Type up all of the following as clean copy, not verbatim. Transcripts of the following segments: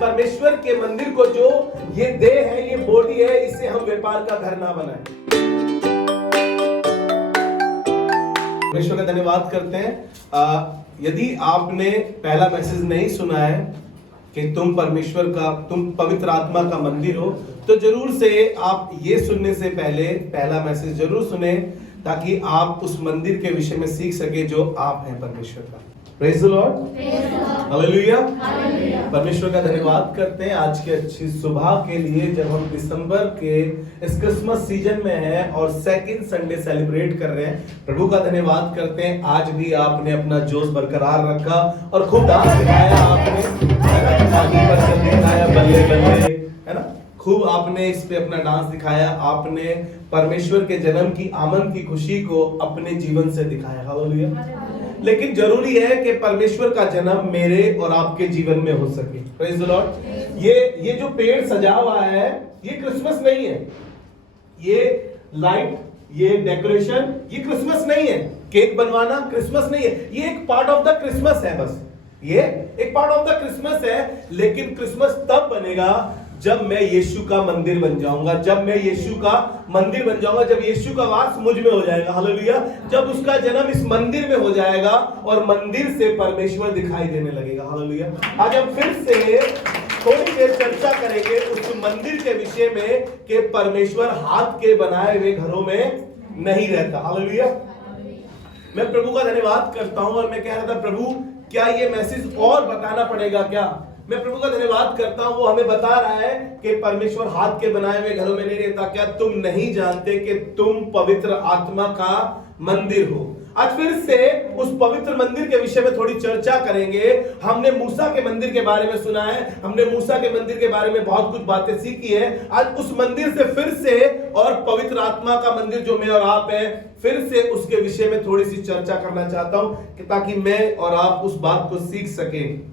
परमेश्वर के मंदिर को, जो ये देह है, ये बॉडी है, इसे हम व्यापार का घर ना बनाएं। परमेश्वर का धन्यवाद करते हैं। यदि आपने पहला मैसेज नहीं सुना है कि तुम परमेश्वर का, तुम पवित्र आत्मा का मंदिर हो, तो जरूर से आप ये सुनने से पहले पहला मैसेज जरूर सुने, ताकि आप उस मंदिर के विषय में सीख सके जो आप हैं परमेश्वर का। Praise the Lord, hallelujah. परमेश्वर का धन्यवाद करते हैं आज की अच्छी सुबह के लिए, जब हम दिसंबर के इस क्रिसमस सीजन में हैं और सेकंड संडे सेलिब्रेट कर रहे हैं। प्रभु का धन्यवाद करते हैं, आज भी आपने अपना जोश बरकरार रखा और खूब डांस दिखाया आपने, बल्ले बल्ले, है ना। खूब आपने इस पे अपना डांस दिखाया, आपने परमेश्वर के जन्म की आमद की खुशी को अपने जीवन से दिखाया। हालेलुया। लेकिन जरूरी है कि परमेश्वर का जन्म मेरे और आपके जीवन में हो सके। Praise the Lord. ये जो पेड़ सजा हुआ है, ये क्रिसमस नहीं है। ये लाइट, ये डेकोरेशन, ये क्रिसमस नहीं है। केक बनवाना क्रिसमस नहीं है। ये एक पार्ट ऑफ द क्रिसमस है, बस ये एक पार्ट ऑफ द क्रिसमस है। लेकिन क्रिसमस तब बनेगा जब मैं यीशु का मंदिर बन जाऊंगा, जब मैं यीशु का मंदिर बन जाऊंगा, जब यीशु का वास मुझ में हो जाएगा। हालेलुया। जब उसका जन्म इस मंदिर में हो जाएगा और मंदिर से परमेश्वर दिखाई देने लगेगा। हालेलुया। आज हम फिर से थोड़ी देर चर्चा करेंगे उस मंदिर के विषय में कि परमेश्वर हाथ के बनाए हुए घरों में नहीं रहता। हालेलुया। मैं प्रभु का धन्यवाद करता हूं और मैं कह रहा था, प्रभु क्या ये मैसेज और बताना पड़ेगा क्या? मैं प्रभु का धन्यवाद करता हूं, वो हमें बता रहा है कि परमेश्वर हाथ के बनाए हुए घरों में नहीं रहता। क्या तुम नहीं जानते कि तुम पवित्र आत्मा का मंदिर हो? आज फिर से उस पवित्र मंदिर के विषय में थोड़ी चर्चा करेंगे। हमने मूसा के मंदिर के बारे में सुना है, हमने मूसा के मंदिर के बारे में बहुत कुछ बातें सीखी है। आज उस मंदिर से फिर से, और पवित्र आत्मा का मंदिर जो मैं और आप है, फिर से उसके विषय में थोड़ी सी चर्चा करना चाहता हूं कि ताकि मैं और आप उस बात को सीख सकें।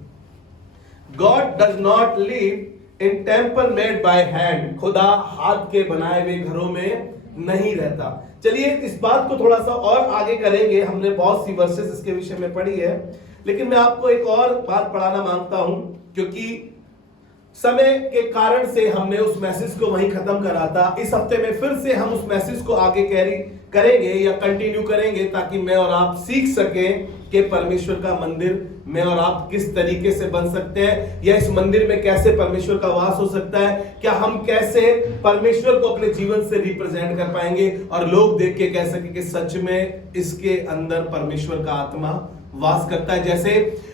God does not live in temple made by hand। खुदा हाथ के बनाए हुए घरों में नहीं रहता। चलिए इस बात को थोड़ा सा और आगे करेंगे। हमने बहुत सी वर्सेस इसके विषय में पढ़ी है, लेकिन मैं आपको एक और बात पढ़ाना मांगता हूं, क्योंकि समय के कारण से हमने उस मैसेज को वहीं खत्म करा था। इस हफ्ते में फिर से हम उस मैसेज को आगे कैरी करेंगे या कंटिन्यू करेंगे, ताकि मैं और आप सीख सकें कि परमेश्वर का मंदिर मैं और आप किस तरीके से बन सकते हैं, या इस मंदिर में कैसे परमेश्वर का वास हो सकता है। क्या हम कैसे परमेश्वर को अपने जीवन से रिप्रेजेंट कर पाएंगे और लोग देख के कह सके कि सच में इसके अंदर परमेश्वर का आत्मा वास करता है। जैसे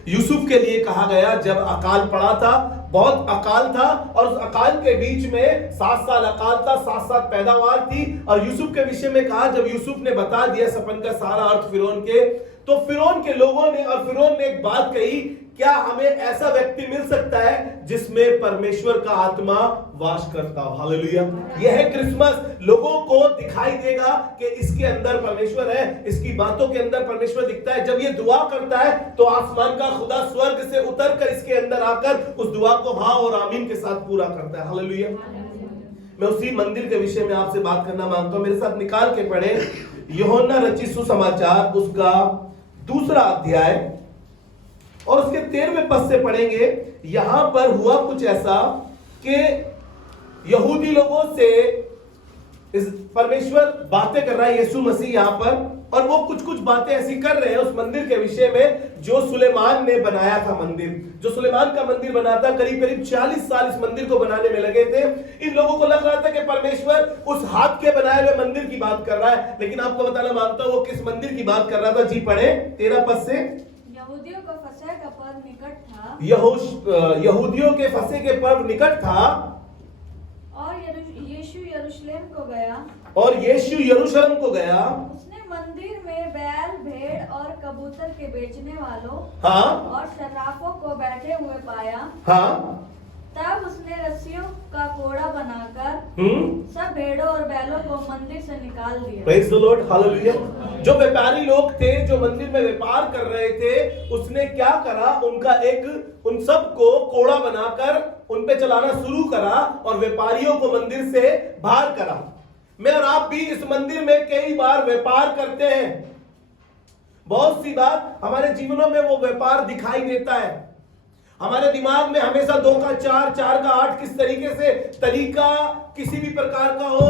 यूसुफ के लिए कहा गया, जब अकाल पड़ा था, बहुत अकाल था, और उस अकाल के बीच में 7 साल अकाल था, 7 पैदावार थी। और यूसुफ के विषय में कहा, जब यूसुफ ने बता दिया सपन का सारा अर्थ फिरौन के, तो फिरौन के लोगों ने, और फिरौन ने एक बात कही, क्या हमें ऐसा व्यक्ति मिल सकता है जिसमें परमेश्वर का आत्मा वास करता हो? हालेलुया। यह है क्रिसमस। लोगों को दिखाई देगा कि इसके अंदर परमेश्वर है, इसकी बातों के अंदर परमेश्वर दिखता है। जब ये दुआ करता है तो आसमान का खुदा स्वर्ग से उतरकर इसके अंदर आकर उस दुआ को हाँ और आमीन के साथ पूरा करता है। हालेलुया। मैं उसी मंदिर के विषय में आपसे बात करना मांगता हूं। मेरे साथ निकाल के पढ़े यूहन्ना रचित सुसमाचार, उसका 2 अध्याय और उसके 13वें पद से पढ़ेंगे। यहां पर हुआ कुछ ऐसा कि यहूदी लोगों से इस परमेश्वर बातें कर रहा है, यीशु मसीह यहां पर, और वो कुछ बातें ऐसी कर रहे हैं उस मंदिर के विषय में जो सुलेमान ने बनाया था। मंदिर जो सुलेमान का मंदिर बना था, करीब 40 साल इस मंदिर को बनाने में लगे थे। इन लोगों को लग रहा था कि परमेश्वर उस हाथ के बनाए हुए मंदिर की बात कर रहा है, लेकिन आपको बताना मांगता हूं वो किस मंदिर की बात कर रहा था। जी पढ़े 13 पद से। यहूदियों का फसह का पर्व निकट था, यहूदियों के फसह के पर्व निकट था, और यीशु यरूशलेम को गया, और यीशु यरूशलेम को गया। उसने मंदिर में बैल, भेड़ और कबूतर के बेचने वालों हाँ और शराफों को बैठे हुए पाया। हाँ। तब उसने रस्सियों का कोड़ा बनाकर सब भेड़ों और बैलों को मंदिर से निकाल दिया। Praise the Lord, hallelujah. जो व्यापारी लोग थे, जो मंदिर में व्यापार कर रहे थे, उसने क्या करा, उन सबको कोड़ा बनाकर उन पे चलाना शुरू करा और व्यापारियों को मंदिर से बाहर करा। मैं और आप भी इस मंदिर में कई बार व्यापार करते हैं। बहुत सी बात हमारे जीवनों में वो व्यापार दिखाई देता है। हमारे दिमाग में हमेशा 2 का 4, 4 का 8 किस तरीके से तरीका किसी भी प्रकार का हो,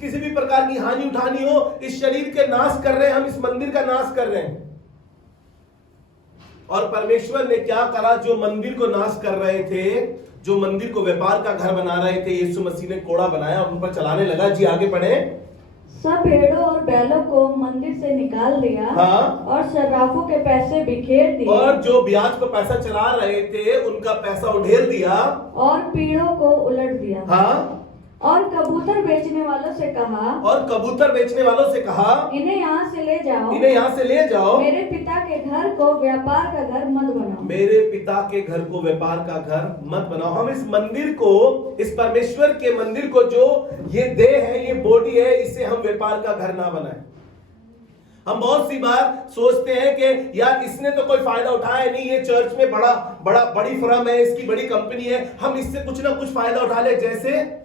किसी भी प्रकार की हानि उठानी हो, इस शरीर के नाश कर रहे हैं, हम इस मंदिर का नाश कर रहे हैं। और परमेश्वर ने क्या करा, जो मंदिर को नाश कर रहे थे, जो मंदिर को व्यापार का घर बना रहे थे, यीशु मसीह ने कोड़ा बनाया और उन पर चलाने लगा। जी आगे पढ़े। सब भेड़ों और बैलों को मंदिर से निकाल दिया। हाँ। और सर्राफों के पैसे बिखेर दिए। और जो ब्याज पर पैसा चला रहे थे उनका पैसा उधेल दिया। और पीढ़ों को उलट दिया। हाँ। और कबूतर बेचने वालों से कहा। और कबूतर बेचने वालों से कहा, इन्हें यहाँ से ले जाओ। इन्हें यहाँ से ले जाओ। मेरे पिता के घर को व्यापार का घर मत बनाओ। मेरे पिता के घर को व्यापार का घर मत बनाओ। हम इस मंदिर को, इस परमेश्वर के मंदिर को, जो ये देह है, ये बॉडी है, इसे हम व्यापार का घर ना बनाएं। हम बहुत सी बार सोचते हैं कि यार इसने तो कोई फायदा उठाया नहीं, ये चर्च में बड़ी फर्म है, इसकी बड़ी कंपनी है, हम इससे कुछ ना कुछ फायदा उठा ले। जैसे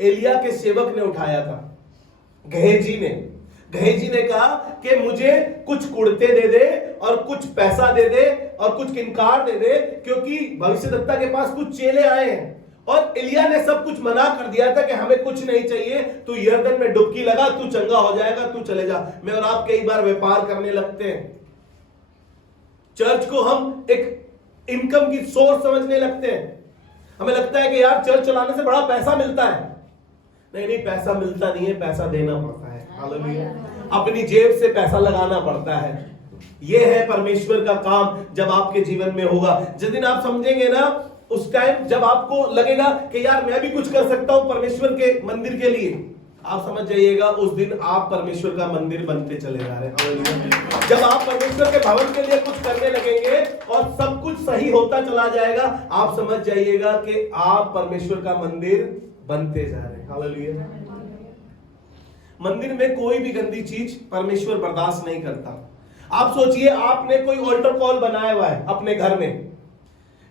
एलिया के सेवक ने उठाया था, गहेजी ने कहा कि मुझे कुछ कुड़ते दे दे और कुछ पैसा दे दे और कुछ किंकार दे दे, क्योंकि भविष्यद्वक्ता के पास कुछ चेले आए हैं। और एलिया ने सब कुछ मना कर दिया था कि हमें कुछ नहीं चाहिए, तू यरदन में डुबकी लगा, तू चंगा हो जाएगा, तू चले जा। मैं और आप कई बार व्यापार करने लगते हैं, चर्च को हम एक इनकम की सोर्स समझने लगते हैं। हमें लगता है कि यार चर्च चलाने से बड़ा पैसा मिलता है। नहीं, पैसा मिलता नहीं है, पैसा देना पड़ता है। हालेलुया। अपनी जेब से पैसा लगाना पड़ता है। यह है परमेश्वर का काम जब आपके जीवन में होगा। जिस दिन आप समझेंगे ना, उस टाइम जब आपको लगेगा कि यार मैं भी कुछ कर सकता हूं परमेश्वर के मंदिर के लिए, आप समझ जाइएगा उस दिन आप परमेश्वर का मंदिर बनते चले जा रहे हैं। जब आप परमेश्वर के भवन के लिए कुछ करने लगेंगे और सब कुछ सही होता चला जाएगा, आप समझ जाइएगा कि आप परमेश्वर का मंदिर बनते जा रहे हैं। हालेलुया। मंदिर में कोई भी गंदी चीज परमेश्वर बर्दाश्त नहीं करता। आप सोचिए, आपने कोई ऑल्टर कॉल बनाया हुआ है अपने घर में,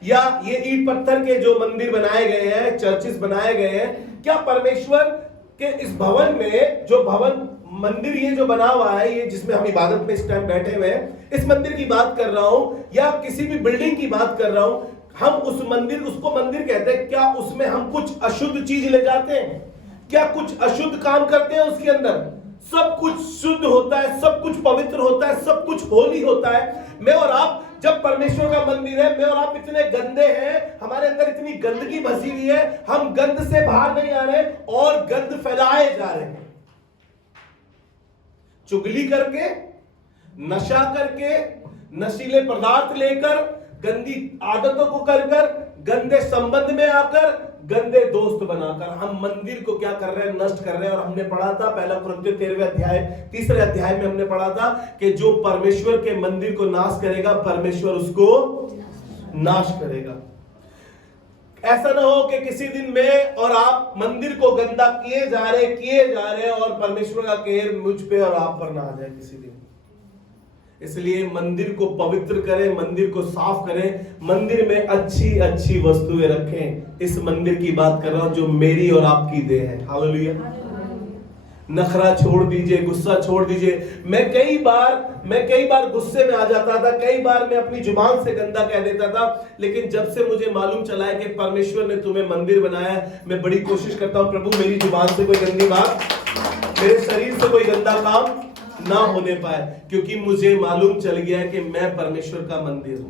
या ये ईंट पत्थर के जो मंदिर बनाए गए हैं, चर्चेस बनाए गए हैं, क्या परमेश्वर के इस भवन में, जो भवन मंदिर ये जो बना हुआ है, ये जिसमें हम इबादत में इस टाइम बैठे हुए हैं, इस मंदिर की बात कर रहा हूं या किसी भी बिल्डिंग की बात कर रहा हूं, हम उस मंदिर, उसको मंदिर कहते हैं, क्या उसमें हम कुछ अशुद्ध चीज ले जाते हैं? क्या कुछ अशुद्ध काम करते हैं उसके अंदर? सब कुछ शुद्ध होता है, सब कुछ पवित्र होता है, सब कुछ होली होता है। मैं और आप जब परमेश्वर का मंदिर है, मैं और आप इतने गंदे हैं, हमारे अंदर इतनी गंदगी बसी हुई है, हम गंद से बाहर नहीं आ रहे और गंद फैलाए जा रहे हैं। चुगली करके, नशा करके, नशीले पदार्थ लेकर, गंदी आदतों को कर, गंदे संबंध में आकर, गंदे दोस्त बनाकर हम मंदिर को क्या कर रहे हैं? नष्ट कर रहे हैं। और हमने पढ़ा था पहला कुरिन्थियों 13वें अध्याय 3रे अध्याय में हमने पढ़ा था कि जो परमेश्वर के मंदिर को नाश करेगा, परमेश्वर उसको नाश करेगा। ऐसा ना हो कि किसी दिन में और आप मंदिर को गंदा किए जा रहे और परमेश्वर का कहर मुझ पे और आप पर ना आ जाए किसी दिन। इसलिए मंदिर को पवित्र करें, मंदिर को साफ करें, मंदिर में अच्छी अच्छी वस्तुएं रखें। इस मंदिर की बात कर रहा हूं जो मेरी और आपकी देह है। हालेलुया। नखरा छोड़ दीजिए, गुस्सा छोड़ दीजिए। मैं कई बार गुस्से में आ जाता था, कई बार मैं अपनी जुबान से गंदा कह देता था, लेकिन जब से मुझे मालूम चला है कि परमेश्वर ने तुम्हें मंदिर बनाया, मैं बड़ी कोशिश करता हूं, प्रभु मेरी जुबान से कोई गंदी बात, मेरे शरीर से कोई गंदा काम ना होने पाए, क्योंकि मुझे मालूम चल गया है कि मैं परमेश्वर का मंदिर हूं।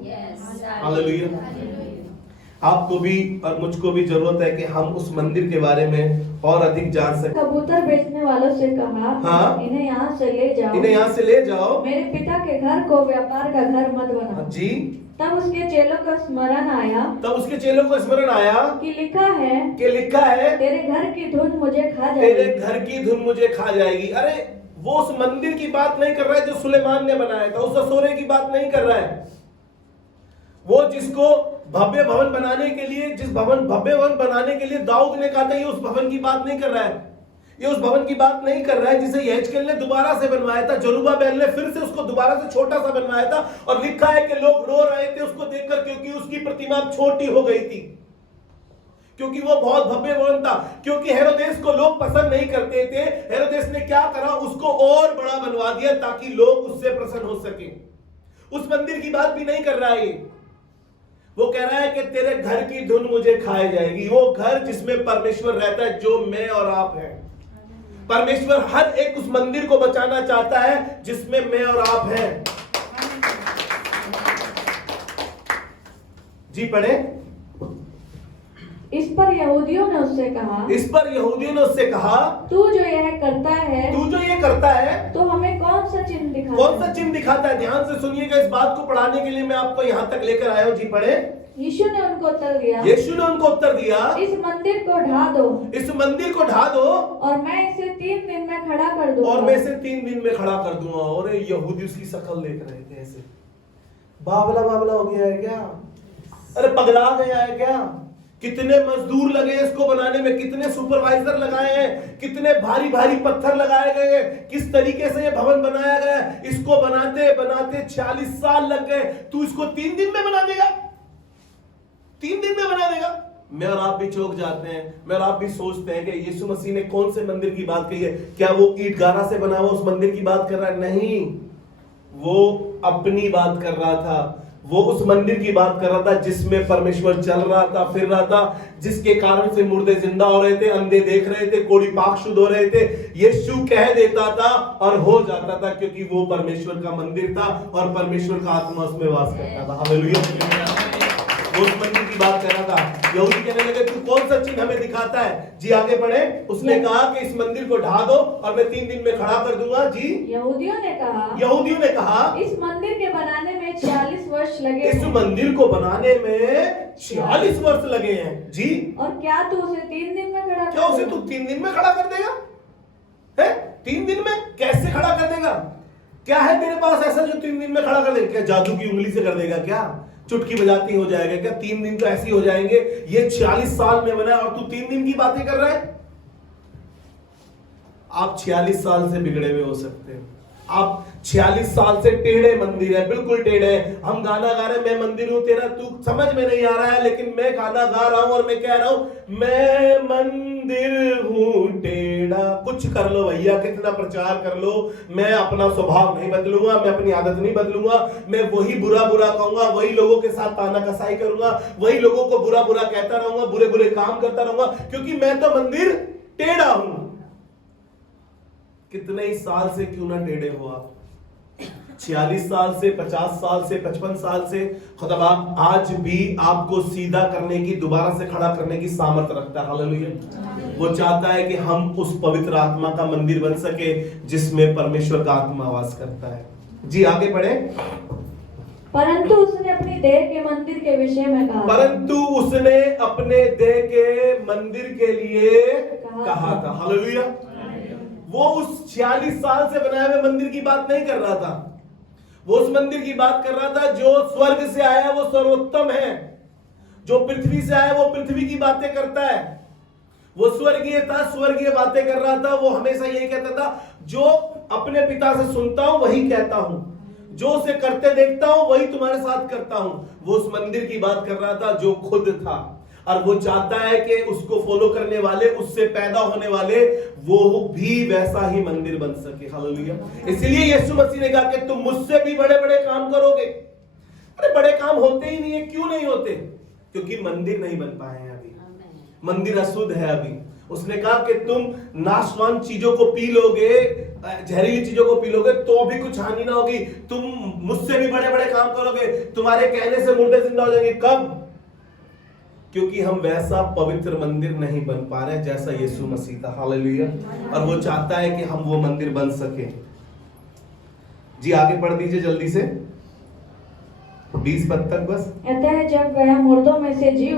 हालेलुया। आपको भी और मुझको भी जरूरत है कि हम उस मंदिर के बारे में और अधिक जान सकें। कबूतर बेचने वालों से कहा, हाँ? इन्हें यहाँ से ले जाओ, इन्हें यहाँ से ले जाओ, मेरे पिता के घर को व्यापार का घर मत बनाओ। जी। तब उसके चेलों को स्मरण आया कि लिखा है तेरे घर की धुन मुझे खा जाएगी। अरे वो उस मंदिर की बात नहीं कर रहा है जो सुलेमान ने बनाया था, उस असोरे की बात नहीं कर रहा है। वो जिसको भव्य भवन बनाने के लिए, भव्य भवन बनाने के लिए दाऊद ने कहा था, ये उस भवन की बात नहीं कर रहा है। ये उस भवन की बात नहीं कर रहा है जिसे यहेजकेल ने दोबारा से बनवाया था, जरुब्बाबेल ने फिर से उसको दोबारा से छोटा सा बनवाया था, और लिखा है कि लोग रो रहे थे उसको देखकर, क्योंकि उसकी प्रतिमा छोटी हो गई थी, क्योंकि वो बहुत भव्य भवन था। क्योंकि हेरोदेस को लोग पसंद नहीं करते थे, हेरोदेस ने क्या करा, उसको और बड़ा बनवा दिया ताकि लोग उससे प्रसन्न हो सके। उस मंदिर की बात भी नहीं कर रहा है। वो कह रहा है कि तेरे घर की धुन मुझे खाई जाएगी। वो घर जिसमें परमेश्वर रहता है, जो मैं और आप हैं। परमेश्वर हर एक उस मंदिर को बचाना चाहता है जिसमें मैं और आप हैं। जी पढ़े। इस पर यहूदियों ने उससे कहा, तू जो यह करता है तो हमें कौन सा चिन्ह दिखाता है। ध्यान से सुनिएगा, इस बात को पढ़ाने के लिए मैं आपको यहाँ तक लेकर आया हूँ। जी पढ़े। यीशु ने उनको उत्तर दिया, इस मंदिर को ढा दो और मैं इसे 3 दिन में खड़ा कर दूंगा। और यहूदी उसकी शक्ल देख रहे थे ऐसे, बावला हो गया है क्या? अरे पगला गया है क्या? कितने मजदूर लगे इसको बनाने में, कितने सुपरवाइजर लगाए हैं, कितने भारी भारी पत्थर लगाए गए, किस तरीके से ये भवन बनाया गया। इसको बनाते 46 साल लग गए। तू इसको 3 दिन में बना देगा? 3 दिन में बना देगा? मैं और आप भी चौंक जाते हैं। मैं और आप भी सोचते हैं कि यीशु मसीह ने कौन से मंदिर की बात कही है। क्या वो ईंट गारा से बना हुआ उस मंदिर की बात कर रहा है? नहीं, वो अपनी बात कर रहा था। वो उस मंदिर की बात कर रहा था जिसमें परमेश्वर चल रहा था, फिर रहा था, जिसके कारण से मुर्दे जिंदा हो रहे थे, अंधे देख रहे थे, कोढ़ी पाक शुद्ध हो रहे थे। यीशु कह देता था और हो जाता था, क्योंकि वो परमेश्वर का मंदिर था और परमेश्वर का आत्मा उसमें वास करता था। हालेलुया। वो उस मंदिर की बात कर रहा था। यहूदी कहने लगे, तू कौन सा चिन्ह हमें दिखाता है? जी आगे पढ़े। उसने कहा कि इस मंदिर को ढा दो और मैं 3 दिन में खड़ा कर दूंगा। जी। यहूदियों ने कहा इस मंदिर के बनाने में 46 वर्ष लगे। इस मंदिर को बनाने में 46 वर्ष लगे हैं। जी। और क्या तू उसे 3 दिन में खड़ा क्या उसे तू 3 दिन में खड़ा कर देगा? है 3 दिन में कैसे खड़ा कर देगा? क्या है तेरे पास ऐसा जो 3 दिन में खड़ा कर देगा? क्या जादू की उंगली से कर देगा? क्या चुटकी बजाती हो जाएगा? क्या 3 दिन तो ऐसे ही हो जाएंगे? ये 46 साल में बना और तू 3 दिन की बातें कर रहा है? आप 46 साल से बिगड़े हुए हो सकते हैं। आप 46 साल से टेढ़े मंदिर है, बिल्कुल टेढ़े। हम गाना गा रहे हैं, मैं मंदिर हूं तेरा, तू समझ में नहीं आ रहा है, लेकिन मैं गाना गा रहा हूं और मैं कह रहा हूं मैं मंदिर हूं टेढ़ा। कुछ कर लो भैया, कितना प्रचार कर लो, मैं अपना स्वभाव नहीं बदलूंगा, मैं अपनी आदत नहीं बदलूंगा। मैं वही बुरा कहूंगा, वही लोगों के साथ ताना कसाई करूंगा, वही लोगों को बुरा कहता रहूंगा, बुरे काम करता रहूंगा, क्योंकि मैं तो मंदिर टेढ़ा हूं। कितने ही साल से क्यों ना टेढ़े हो आप, 46 साल से, 50 साल से, 55 साल से, खुदा आज भी आपको सीधा करने की, दोबारा से खड़ा करने की सामर्थ्य रखता है। हालेलुया। वो चाहता है कि हम उस पवित्र आत्मा का मंदिर बन सके जिसमें परमेश्वर का आत्मा वास करता है। जी आगे बढ़े। परंतु उसने अपनी देह के मंदिर के विषय में कहा, परंतु उसने अपने देह के मंदिर के लिए कहा था। हालेलुया। वो उस 46 साल से बनाए हुए मंदिर की बात नहीं कर रहा था। वो उस मंदिर की बात कर रहा था जो स्वर्ग से आया वो सर्वोत्तम है, जो पृथ्वी से आया वो पृथ्वी की बातें करता है। वो स्वर्गीय था, स्वर्गीय बातें कर रहा था। वो हमेशा यही कहता था, जो अपने पिता से सुनता हूं वही कहता हूं, जो उसे करते देखता हूं वही तुम्हारे साथ करता हूं। वो उस मंदिर की बात कर रहा था जो खुद था, और वो चाहता है कि उसको फॉलो करने वाले, उससे पैदा होने वाले, वो भी वैसा ही मंदिर बन सके। हालेलुया। इसलिए यीशु मसीह ने कहा कि तुम मुझसे भी बड़े बड़े काम करोगे। अरे बड़े काम होते ही नहीं है। क्यों नहीं होते? क्योंकि मंदिर नहीं बन पाए हैं अभी, मंदिर अशुद्ध है अभी। उसने कहा कि तुम नाशवान चीजों को पी लोगे, जहरीली चीजों को पी लोगे तो भी कुछ हानि ना होगी। तुम मुझसे भी बड़े बड़े काम करोगे, तुम्हारे कहने से मुर्दे जिंदा हो जाएंगे। कब? क्योंकि हम वैसा पवित्र मंदिर नहीं बन पा रहे जैसा यीशु मसीह था। हालेलुया। और वो चाहता है कि हम वो मंदिर बन सके। जी आगे पढ़ दीजिए जल्दी से, 20 पद तक बस। अतः जब वह मुर्दों में से जी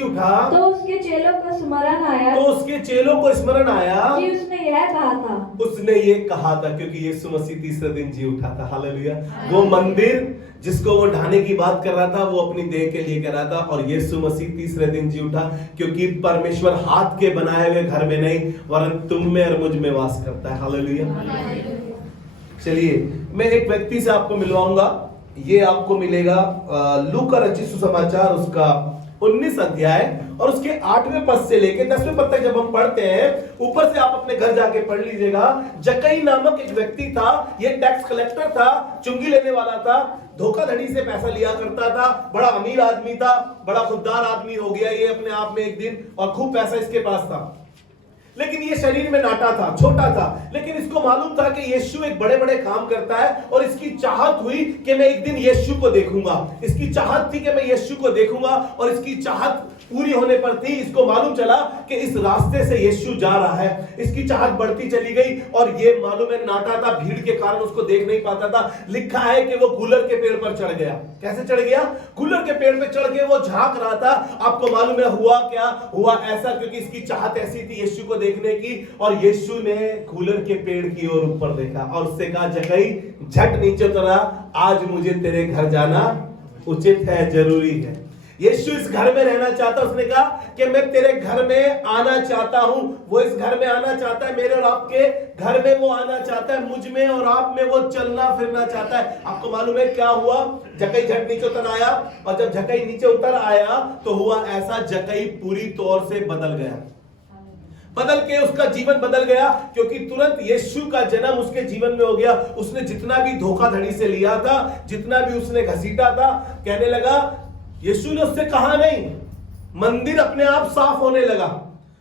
उठा, तो उसके चेलों को स्मरण आया, कि उसने ये कहा था, क्योंकि यीशु मसीह तीसरे दिन जी उठा था। हालेलुया। वो मंदिर जिसको वो ढाने की बात कर रहा था वो अपनी देह के लिए कर रहा था, और यीशु मसीह तीसरे दिन जी उठा, क्योंकि परमेश्वर हाथ के बनाए हुए घर में नहीं वरन तुम में और मुझ में वास करता है। हालेलुया। चलिए मैं एक व्यक्ति से आपको मिलवाऊंगा। ये आपको मिलेगा लूका रचित सुसमाचार, उसका 19 अध्याय और उसके 8वें पद से लेके 10वें पद तक जब हम पढ़ते हैं, ऊपर से आप अपने घर जाके पढ़ लीजिएगा। जक्कई नामक एक व्यक्ति था, ये टैक्स कलेक्टर था, चुंगी लेने वाला था, धोखाधड़ी से पैसा लिया करता था, बड़ा अमीर आदमी था, बड़ा खुददार आदमी हो गया ये अपने आप में एक दिन, और खूब पैसा इसके पास था। लेकिन ये शरीर में नाटा था, छोटा था, लेकिन इसको मालूम था कि यीशु एक बड़े बड़े काम करता है, और इसकी चाहत हुई कि मैं एक दिन यीशु को देखूंगा। इसकी चाहत थी कि मैं यीशु को देखूंगा, और इसकी चाहत पूरी होने पर थी। इसको मालूम चला कि इस रास्ते से यीशु जा रहा है। इसकी चाहत बढ़ती चली गई, और ये मालूम है नाटा था, भीड़ के कारण उसको देख नहीं पाता था। लिखा है कि वो गूलर के पेड़ पर चढ़ गया। कैसे चढ़ गया? गूलर के पेड़ पर चढ़ के वो झांक रहा था। आपको मालूम है हुआ क्या? हुआ ऐसा क्योंकि इसकी चाहत ऐसी थी यीशु को देखने की, और यीशु ने गूलर के पेड़ की ओर ऊपर देखा और उससे कहा, जक्कई झट नीचे उतरा, आज मुझे तेरे घर जाना उचित है, जरूरी है। यीशु इस घर में रहना चाहता। उसने कहा कि मैं तेरे घर में आना चाहता हूं। वो इस घर में आना चाहता है, मेरे और आपके घर में वो आना चाहता है, मुझ में और आप में वो चलना फिरना चाहता है। आपको मालूम है क्या हुआ? जक्कई झट नीचे उतर आया, और जब जक्कई नीचे उतर आया तो हुआ ऐसा, जक्कई पूरी तौर से बदल गया। बदल के उसका जीवन बदल गया, क्योंकि तुरंत यीशु का जन्म उसके जीवन में हो गया। उसने जितना भी धोखाधड़ी से लिया था, जितना भी उसने घसीटा था, कहने लगा, यीशु ने उससे कहा नहीं, मंदिर अपने आप साफ होने लगा।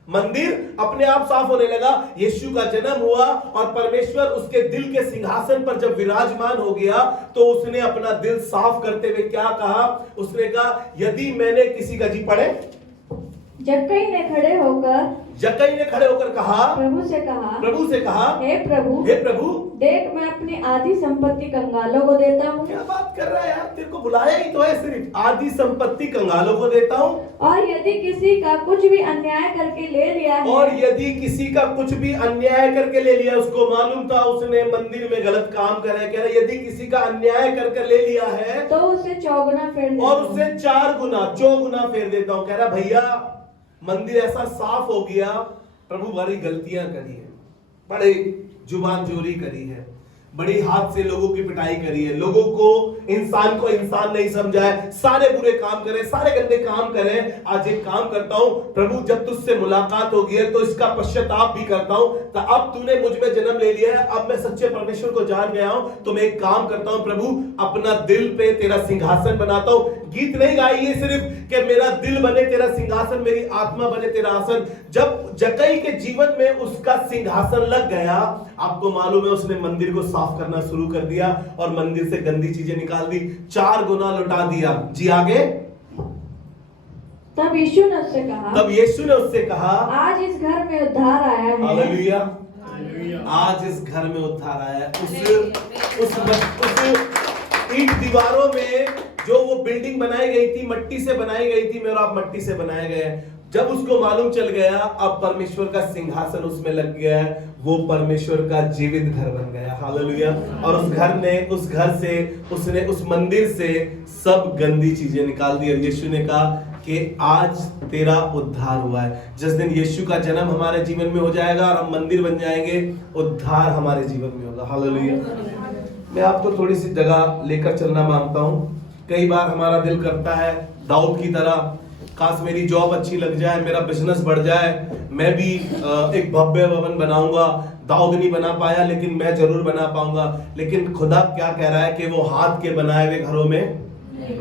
मंदिर अपने आप साफ होने लगा। यीशु का जन्म हुआ, और परमेश्वर उसके दिल के सिंहासन पर जब विराजमान हो गया, तो उसने अपना दिल साफ करते हुए क्या कहा? उसने कहा, यदि मैंने किसी का, जी पढ़े, जक्कई ने खड़े होकर कहा, प्रभु से कहा, हे प्रभु, देख मैं अपनी आधी संपत्ति कंगालों को देता हूँ। क्या बात कर रहा है यार? तेरे को बुलाया ही तो है, सिर्फ आधी संपत्ति कंगालों को देता हूँ। और यदि किसी का कुछ भी अन्याय करके ले लिया है, उसको मालूम था उसने मंदिर में गलत काम करा है। कह रहा, यदि किसी का अन्याय करके ले लिया है तो उसे 4 गुना फेर, और उसे 4 गुना 4 गुना फेर देता हूँ। कह रहा, भैया मंदिर ऐसा साफ हो गया, प्रभु बड़ी गलतियां करी है, बड़े जुबान जोरी करी है, बड़ी हाथ से लोगों की पिटाई करी है, लोगों को इंसान नहीं समझा है, सारे बुरे काम करे, सारे गंदे काम करे। आज एक काम करता हूं प्रभु, जब तुझसे मुलाकात होगी है तो इसका पश्चाताप भी करता हूं। तो अब तूने मुझ में जन्म ले लिया है, अब मैं सच्चे परमेश्वर को जान गया हूं, तो मैं एक काम करता हूं प्रभु, अपना दिल पे तेरा सिंहासन बनाता हूं। गीत नहीं गाइए सिर्फ कि मेरा दिल बने तेरा सिंहासन, मेरी आत्मा बने तेरा आसन। जब जक्कई के जीवन में उसका सिंहासन लग गया, आपको मालूम है उसने मंदिर को साफ करना शुरू कर दिया, और मंदिर से गंदी चीजें निकाल दी, 4 गुना लौटा दिया। जी आगे। तब यीशु ने उससे कहा, आज इस घर में उद्धार आया है। हालेलुया, आज इस घर में उद्धार आया है। उस ईंट दीवारों में जो वो बिल्डिंग बनाई गई थी, मट्टी से बनाई गई थी, मैं और आप मट्टी से बनाए गए हैं। जब उसको मालूम चल गया, अब परमेश्वर का सिंहासन उसमें लग गया है, वो परमेश्वर का जीवित घर बन गया। हालेलुया। और उस घर से उसने, उस मंदिर से सब गंदी चीजें निकाल दी, और यीशु ने कहा कि आज तेरा उद्धार हुआ है। जिस दिन यीशु का जन्म हमारे जीवन में हो जाएगा और हम मंदिर बन जाएंगे, उद्धार हमारे जीवन में होगा। हालेलुया। मैं आपको थोड़ी सी जगह लेकर चलना मांगता हूँ। कई बार हमारा दिल करता है दाऊद की तरह, काश मेरी जॉब अच्छी लग जाए, मेरा बिजनेस बढ़ जाए, मैं भी एक भव्य भवन बनाऊंगा। दाऊद नहीं बना पाया, लेकिन मैं जरूर बना पाऊंगा। लेकिन खुदा क्या कह रहा है कि वो हाथ के बनाए हुए घरों में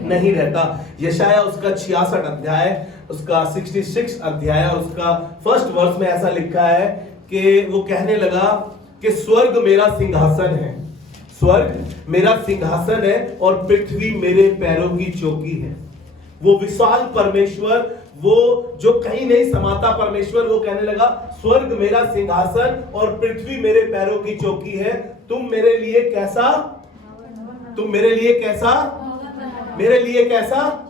नहीं रहता। यशाया उसका 66 अध्याय, उसका 66 अध्याय और उसका फर्स्ट वर्स में ऐसा लिखा है कि वो कहने लगा कि स्वर्ग मेरा सिंहासन है, स्वर्ग मेरा सिंहासन है और पृथ्वी मेरे पैरों की चौकी है। वो विशाल परमेश्वर, वो जो कहीं नहीं समाता परमेश्वर, वो कहने लगा स्वर्ग मेरा सिंहासन और पृथ्वी मेरे पैरों की चौकी है। तुम मेरे लिए कैसा, मेरे लिए कैसा,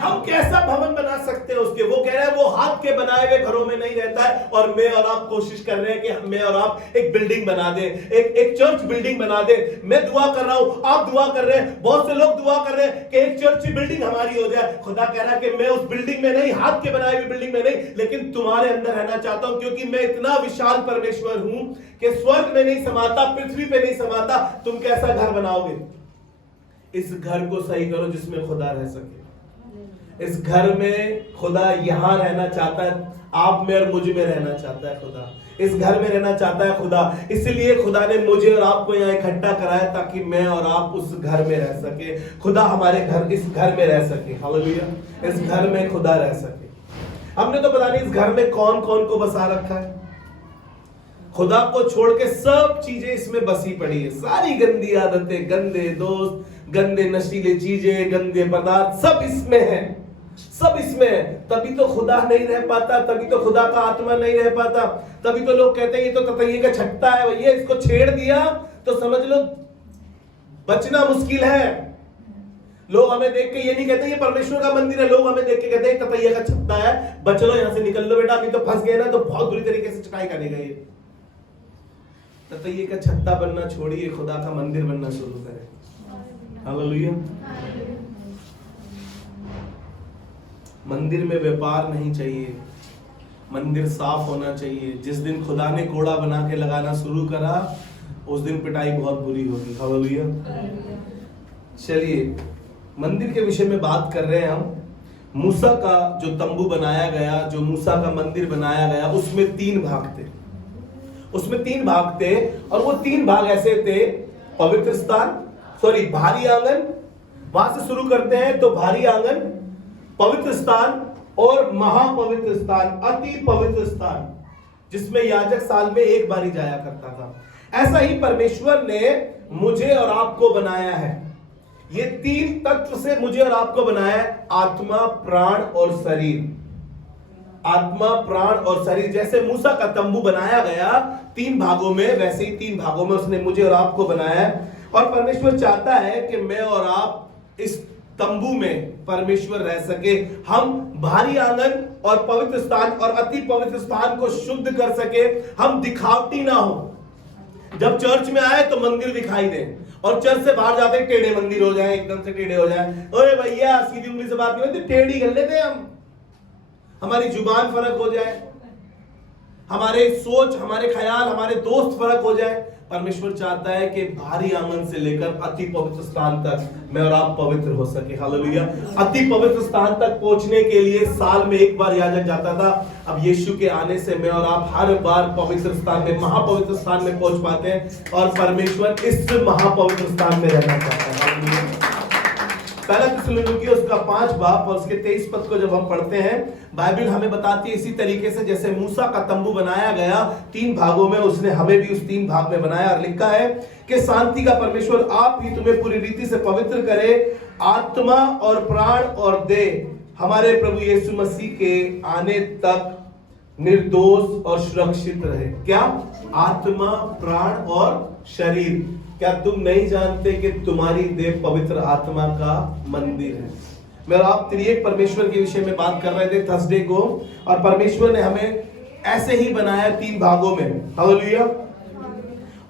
हम कैसा भवन बना सकते हैं उसके। वो कह रहा है वो हाथ के बनाए हुए घरों में नहीं रहता है, और मैं और आप कोशिश कर रहे हैं कि मैं और आप एक बिल्डिंग बना दें, एक चर्च बिल्डिंग बना दें। मैं दुआ कर रहा हूं, आप दुआ कर रहे हैं, बहुत से लोग दुआ कर रहे हैं कि एक चर्च की बिल्डिंग हमारी हो जाए। खुदा कह रहा है कि मैं उस बिल्डिंग में नहीं, हाथ के बनाए हुए बिल्डिंग में नहीं, लेकिन तुम्हारे अंदर रहना चाहता हूं, क्योंकि मैं इतना विशाल परमेश्वर हूं कि स्वर्ग में नहीं समाता, पृथ्वी पे नहीं समाता। तुम कैसा घर बनाओगे? इस घर को सही करो जिसमें खुदा रह सके। इस घर में खुदा यहाँ रहना चाहता है, आप में और मुझ में रहना चाहता है खुदा, इस घर में रहना चाहता है खुदा। इसलिए खुदा ने मुझे और आपको यहाँ इकट्ठा कराया ताकि मैं और आप उस घर में रह सके, खुदा हमारे घर, इस घर में रह सके। हालेलुया, इस घर में खुदा रह सके। हमने तो पता नहीं इस घर में कौन कौन को बसा रखा है, खुदा को छोड़ के सब चीजें इसमें बसी पड़ी है, सारी गंदी आदतें, गंदे दोस्त, गंदे नशीले चीजें, गंदे पदार्थ, सब इसमें है, सब इसमें है। तभी तो खुदा नहीं रह पाता, तभी तो खुदा का आत्मा नहीं रह पाता, तभी तो लोग कहते हैं ये तो ततैये का छट्टा है भैया, इसको छेड़ दिया तो समझ लो बचना मुश्किल है। लोग हमें देख के ये नहीं कहते ये परमेश्वर का मंदिर है, लोग हमें देख के कहते हैं ततैये का छट्टा है, बच लो यहाँ से, निकल लो बेटा, अभी तो फंस गए ना तो बहुत बुरी तरीके से चटाई करेगा ये। ततैये का छत्ता बनना छोड़िए, खुदा का मंदिर बनना शुरू करें। हालेलुया। मंदिर में व्यापार नहीं चाहिए, मंदिर साफ होना चाहिए। जिस दिन खुदा ने कोड़ा बना के लगाना शुरू करा उस दिन पिटाई बहुत बुरी होगी। हालेलुया। चलिए मंदिर के विषय में बात कर रहे हैं हम। मूसा का जो तंबू बनाया गया, जो मूसा का मंदिर बनाया गया, उसमें 3 भाग थे, उसमें 3 भाग थे, और वो 3 भाग ऐसे थे। पवित्र स्थान, सॉरी भारी आंगन, वहां से शुरू करते हैं तो भारी आंगन, पवित्र स्थान और महापवित्र स्थान, अति पवित्र स्थान, जिसमें याजक साल में एक बार ही जाया करता था। ऐसा ही परमेश्वर ने मुझे और आपको बनाया है। ये 3 तत्व से मुझे और आपको बनाया है, आत्मा, प्राण और शरीर। आत्मा, प्राण और शरीर। जैसे मूसा का तंबू बनाया गया 3 भागों में, वैसे ही 3 भागों में उसने मुझे और आपको बनाया है। और परमेश्वर चाहता है कि मैं और आप इस तंबू में परमेश्वर रह सके, हम भारी आंगन और पवित्र स्थान और अति पवित्र स्थान को शुद्ध कर सके, हम दिखावटी ना हो। जब चर्च में आए तो मंदिर दिखाई दे, और चर्च से बाहर जाते टेढ़े मंदिर हो जाए, एकदम से टेढ़े हो जाए। ओए भैया सीधी उंगली से बात नहीं होती, टेढ़ी कर लेते हम, हमारी जुबान फर्क हो जाए, हमारे सोच, हमारे ख्याल, हमारे दोस्त फर्क हो जाए। परमेश्वर चाहता है कि भारी आंगन से लेकर अति पवित्र स्थान तक मैं और आप पवित्र हो सके। हालेलुया। अति पवित्र स्थान तक पहुंचने के लिए साल में एक बार याजक जाता था। अब यीशु के आने से मैं और आप हर बार पवित्र स्थान में, महापवित्र स्थान में पहुंच पाते हैं, और परमेश्वर इस महापवित्र स्थान में रहना चाहता है। हालेलुया। पहला थिस्सलुनीकियों उसका 5 बाब और उसके 23 पद को जब हम पढ़ते हैं, बाइबल हमें बताती है इसी तरीके से जैसे मूसा का तंबू बनाया गया 3 भागों में, उसने हमें भी उस 3 भाग में बनाया। और लिखा है कि शांति का परमेश्वर आप ही तुम्हें पूरी रीति से पवित्र करे, आत्मा और प्राण और देह हमारे प्रभु यीशु मसीह के आने तक निर्दोष और सुरक्षित रहे। क्या? आत्मा, प्राण और शरीर। क्या तुम नहीं जानते कि तुम्हारी देह पवित्र आत्मा का मंदिर है? मैं और आप त्रिएक परमेश्वर के विषय में बात कर रहे थे थर्सडे को, और परमेश्वर ने हमें ऐसे ही बनाया 3 भागों में। हालेलुया।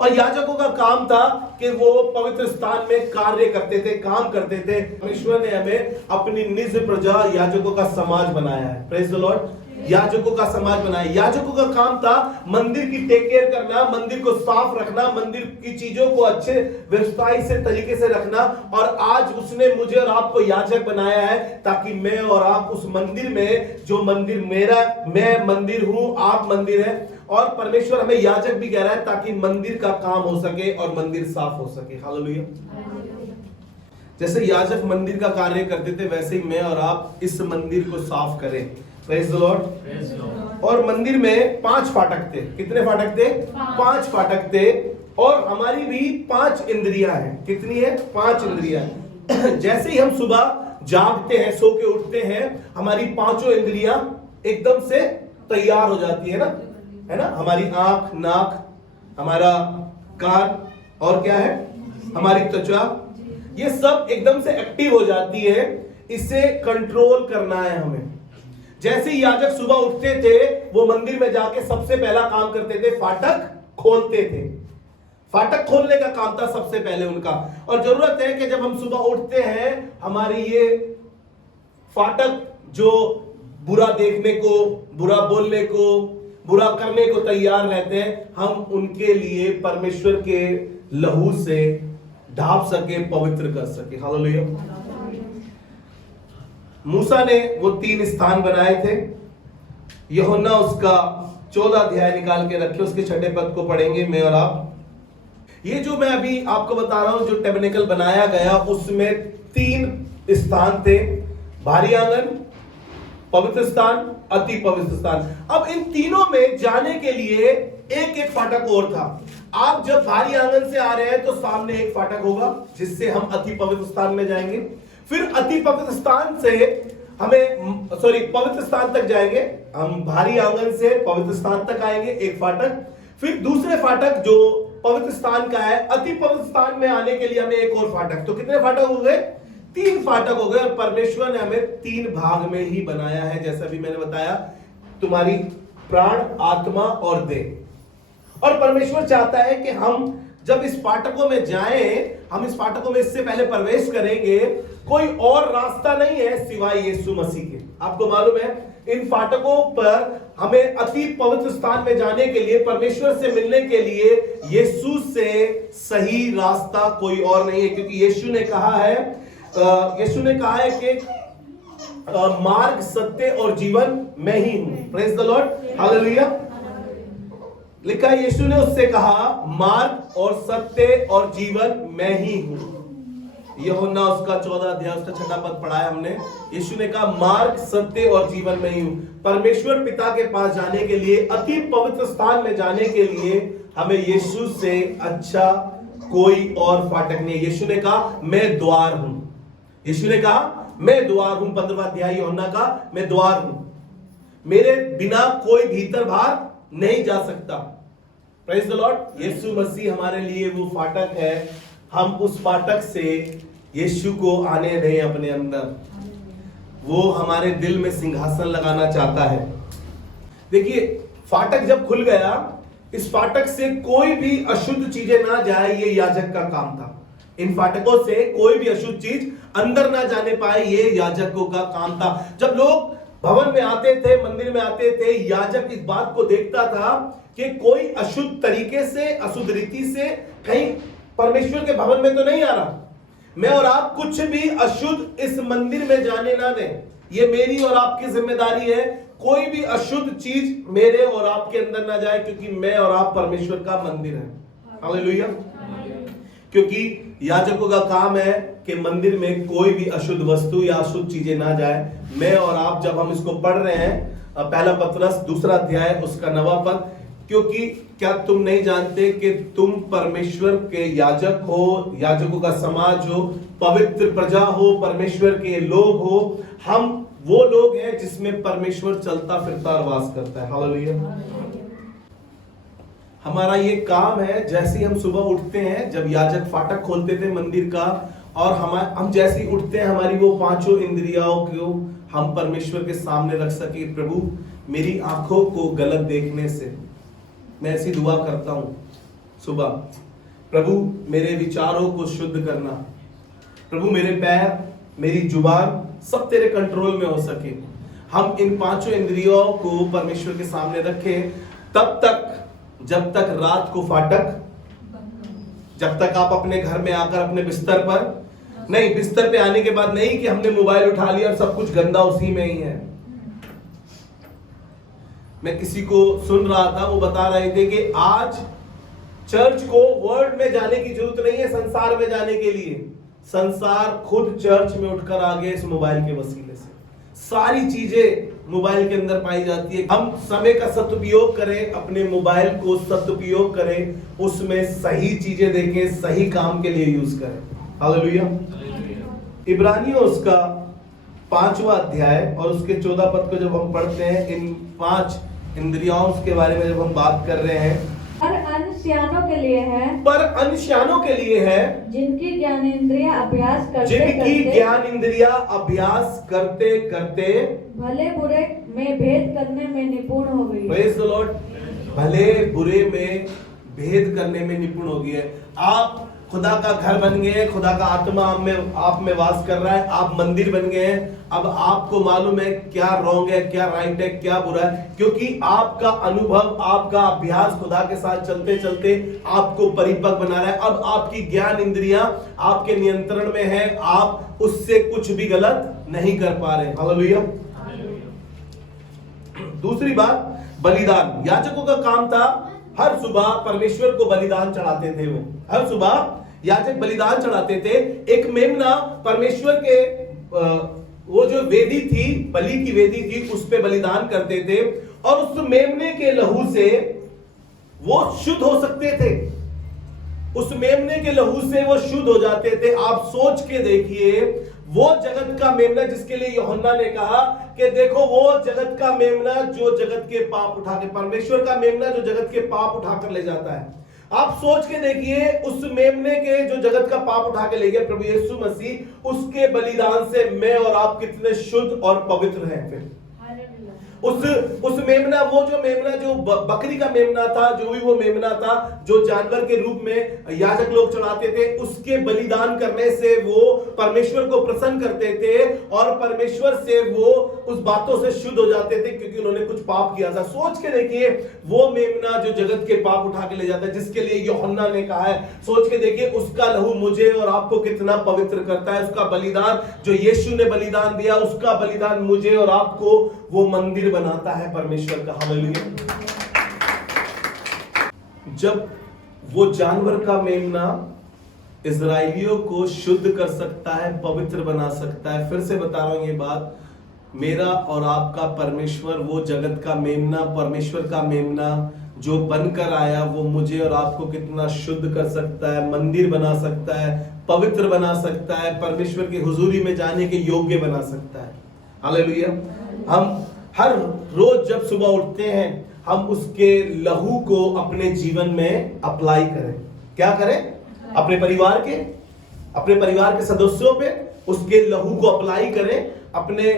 और याजकों का काम था कि वो पवित्र स्थान में कार्य करते थे, काम करते थे। परमेश्वर ने हमें अपनी निज प्रजा याजकों का समाज बनाया है। Praise the Lord. याजकों का समाज बनाया। याजकों का काम था मंदिर की टेक केयर करना, मंदिर को साफ रखना, मंदिर की चीजों को अच्छे व्यवस्थित से तरीके से रखना। और आज उसने मुझे और आपको याजक बनाया है ताकि मैं और आप उस मंदिर में, जो मंदिर मेरा, मैं मंदिर हूं, आप मंदिर है, और परमेश्वर हमें याजक भी कह रहा है ताकि मंदिर का काम हो सके और मंदिर साफ हो सके। हालेलुया। जैसे याजक मंदिर का कार्य करते थे, वैसे ही मैं और आप इस मंदिर को साफ करें। Praise the Lord. और मंदिर में 5 फाटक थे। कितने फाटक थे? 5 फाटक थे। और हमारी भी 5 इंद्रियां हैं। कितनी है? 5 इंद्रियां हैं। जैसे ही हम सुबह जागते हैं, सो के उठते हैं, हमारी 5 इंद्रियां एकदम से तैयार हो जाती है ना, हमारी आंख, नाक, हमारा कान, और क्या है, हमारी त्वचा, ये सब एकदम से एक्टिव हो जाती है। इसे कंट्रोल करना है हमें। जैसे ही याजक सुबह उठते थे, वो मंदिर में जाके सबसे पहला काम करते थे, फाटक खोलते थे। फाटक खोलने का काम था सबसे पहले उनका। और जरूरत है कि जब हम सुबह उठते हैं, हमारी ये फाटक जो बुरा देखने को, बुरा बोलने को, बुरा करने को तैयार रहते हैं, हम उनके लिए परमेश्वर के लहू से ढाप सके, पवित्र कर सके। हालेलुया। मूसा ने वो 3 स्थान बनाए थे। यूहन्ना उसका 14 अध्याय निकाल के रखे, उसके 6 पद को पढ़ेंगे मैं और आप। ये जो मैं अभी आपको बता रहा हूं, जो टेबरनेकल बनाया गया उसमें 3 स्थान थे, भारी आंगन, पवित्र स्थान, अति पवित्र स्थान। अब इन तीनों में जाने के लिए एक एक फाटक और था। आप जब भारी आंगन से आ रहे हैं तो सामने एक फाटक होगा जिससे हम अति पवित्र स्थान में जाएंगे। फिर अति पवित्र स्थान से पवित्र स्थान तक जाएंगे, हम भारी आंगन से पवित्र स्थान तक आएंगे, एक फाटक। फिर दूसरे फाटक जो पवित्र स्थान का है, अति पवित्र स्थान में आने के लिए हमें एक और फाटक। तो कितने फाटक हो गए? 3 फाटक हो गए। और परमेश्वर ने हमें 3 भाग में ही बनाया है, जैसा भी मैंने बताया, तुम्हारी प्राण, आत्मा और देह। और परमेश्वर चाहता है कि हम जब इस फाटकों में जाएं, हम इस फाटकों में इससे पहले प्रवेश करेंगे, कोई और रास्ता नहीं है सिवाय यीशु मसीह के। आपको मालूम है, इन फाटकों पर हमें अति पवित्र स्थान में जाने के लिए, परमेश्वर से मिलने के लिए, यीशु से सही रास्ता कोई और नहीं है। क्योंकि यीशु ने कहा है कि मार्ग, सत्य और जीवन मैं ही हूं। Praise the Lord, hallelujah. लिखा है, यीशु ने उससे कहा, मार्ग और सत्य और जीवन मैं ही हूं। यूहन्ना उसका 14 अध्याय उसका 6 पद पढ़ा है हमने। यीशु ने कहा, मार्ग, सत्य और जीवन में ही हूं। परमेश्वर पिता के पास जाने के लिए, अति पवित्र स्थान में जाने के लिए हमें यीशु से अच्छा कोई और फाटक नहीं है। यीशु ने कहा, मैं द्वार हूं। यीशु ने कहा, मैं द्वार हूं। 15वां अध्याय यूहन्ना का, मैं द्वार हूं, मेरे बिना कोई भीतर बाहर नहीं जा सकता। Praise the Lord. Yeshu Masih हमारे लिए वो फाटक है। हम उस फाटक से यीशु को आने दें अपने अंदर। वो हमारे दिल में सिंहासन लगाना चाहता है। देखिए, फाटक जब खुल गया, इस फाटक से कोई भी अशुद्ध चीजें ना जाए, ये याजक का काम था। इन फाटकों से कोई भी अशुद्ध चीज अंदर ना जाने पाए, ये याजकों का काम था। जब लोग भवन में आते थे, मंदिर में आते थे, याजक इस बात को देखता था कि कोई अशुद्ध तरीके से, अशुद्ध रीति से कहीं परमेश्वर के भवन में तो नहीं आ रहा। मैं और आप कुछ भी अशुद्ध इस मंदिर में जाने ना दें। ये मेरी और आपकी जिम्मेदारी है। कोई भी अशुद्ध चीज मेरे और आपके अंदर ना जाए, क्योंकि मैं और आप परमेश्वर का मंदिर है। हालेलुया। क्योंकि याजकों का काम है कि मंदिर में कोई भी अशुद्ध वस्तु या अशुद्ध चीजें ना जाए। मैं और आप जब हम इसको पढ़ रहे हैं, पहला पतरस 2 अध्याय उसका 9 पद, क्योंकि क्या तुम नहीं जानते कि तुम परमेश्वर के याजक हो, याजकों का समाज हो, पवित्र प्रजा हो, परमेश्वर के लोग हो। हम वो लोग हैं जिसमें परमेश्वर चलता फिरता और वास करता है। हालेलुया। हमारा ये काम है, जैसे ही हम सुबह उठते हैं, जब याजक फाटक खोलते थे मंदिर का, और हम जैसे ही उठते हैं, हमारी वो 5 इंद्रियों को हम परमेश्वर के सामने रख सके। प्रभु, मेरी आंखों को गलत देखने से, मैं ऐसी दुआ करता हूं सुबह। प्रभु, मेरे विचारों को शुद्ध करना। प्रभु, मेरे पैर, मेरी जुबान सब तेरे कंट्रोल में हो सके। हम इन 5 इंद्रियों को परमेश्वर के सामने रखें, तब तक जब तक रात को फाटक, जब तक आप अपने घर में आकर अपने बिस्तर पर नहीं, बिस्तर पे आने के बाद नहीं कि हमने मोबाइल उठा लिया और सब कुछ गंदा उसी में ही है। मैं किसी को सुन रहा था, वो बता रहे थे कि आज चर्च को वर्ल्ड में जाने की जरूरत नहीं है संसार में जाने के लिए। संसार खुद चर्च में उठकर आ गया इस मोबाइल के वसीले से। सारी चीजें मोबाइल के अंदर पाई जाती है। हम समय का सदुपयोग करें, अपने मोबाइल को सदुपयोग करें, उसमें सही चीजें देखें, सही काम के लिए यूज करें। हालेलुया। इब्रानियों उसका 5वां अध्याय और उसके 14 पद को जब हम पढ़ते हैं, इन 5 इंद्रियों के बारे में जब हम बात कर रहे हैं, पर अनसियानों के लिए है, पर अनसियानों के लिए है, जिनकी ज्ञानेंद्रियां अभ्यास करते जिनकी ज्ञान इंद्रियां अभ्यास करते करते भले बुरे में भेद करने में निपुण हो गई। Praise the Lord. भले बुरे में भेद करने में निपुण हो गई है। आप खुदा का घर बन गए, खुदा का आत्मा आप में वास कर रहा है, आप मंदिर बन गए हैं। अब आपको मालूम है क्या रॉन्ग है, क्या राइट है, क्या बुरा है, क्योंकि आपका अनुभव, आपका अभ्यास खुदा के साथ चलते चलते आपको परिपक्व बना रहा है। अब आपकी ज्ञान इंद्रियां आपके नियंत्रण में है, आप उससे कुछ भी गलत नहीं कर पा रहे। हालेलुया। दूसरी बात, बलिदान। याजकों का काम था हर सुबह परमेश्वर को बलिदान चढ़ाते थे। वो हर सुबह याजक बलिदान चढ़ाते थे। एक मेमना परमेश्वर के वो जो वेदी थी, बलि की वेदी थी, उस पे बलिदान करते थे और उस मेमने के लहू से वो शुद्ध हो सकते थे। उस मेमने के लहू से वो शुद्ध हो जाते थे। आप सोच के देखिए, वो जगत का मेमना जिसके लिए यूहन्ना ने कहा कि देखो वो जगत का मेमना जो जगत के पाप उठा के, परमेश्वर का मेमना जो जगत के पाप उठाकर ले जाता है। आप सोच के देखिए, उस मेमने के जो जगत का पाप उठा के ले गया प्रभु यीशु मसीह, उसके बलिदान से मैं और आप कितने शुद्ध और पवित्र हैं। फिर उस मेमना, वो जो मेमना जो बकरी का मेमना था, जो भी वो मेमना था जो जानवर के रूप में याजक लोग चढ़ाते थे, उसके बलिदान करने से वो परमेश्वर को प्रसन्न करते थे और परमेश्वर से वो उस बातों से शुद्ध हो जाते थे क्योंकि उन्होंने कुछ पाप किया था। सोच के देखिए, वो मेमना जो जगत के पाप उठा के ले जाता है, जिसके लिए यूहन्ना ने कहा है, सोच के देखिए उसका लहू मुझे और आपको कितना पवित्र करता है। उसका बलिदान जो यीशु ने बलिदान दिया, उसका बलिदान मुझे और आपको वो मंदिर बनाता है परमेश्वर का। हालेलुया। जब वो जानवर का मेमना इजराइलियों को शुद्ध कर सकता है, पवित्र बना सकता है, फिर से बता रहा हूं ये बात, मेरा और आपका परमेश्वर वो जगत का मेमना, परमेश्वर का मेमना जो बनकर आया, वो मुझे और आपको कितना शुद्ध कर सकता है, मंदिर बना सकता है, पवित्र बना सकता है, परमेश्वर की हुजूरी में जाने के योग्य बना सकता है। हालेलुया। हम हर रोज जब सुबह उठते हैं, हम उसके लहू को अपने जीवन में अप्लाई करें। क्या करें? अपने परिवार के सदस्यों पे उसके लहू को अप्लाई करें। अपने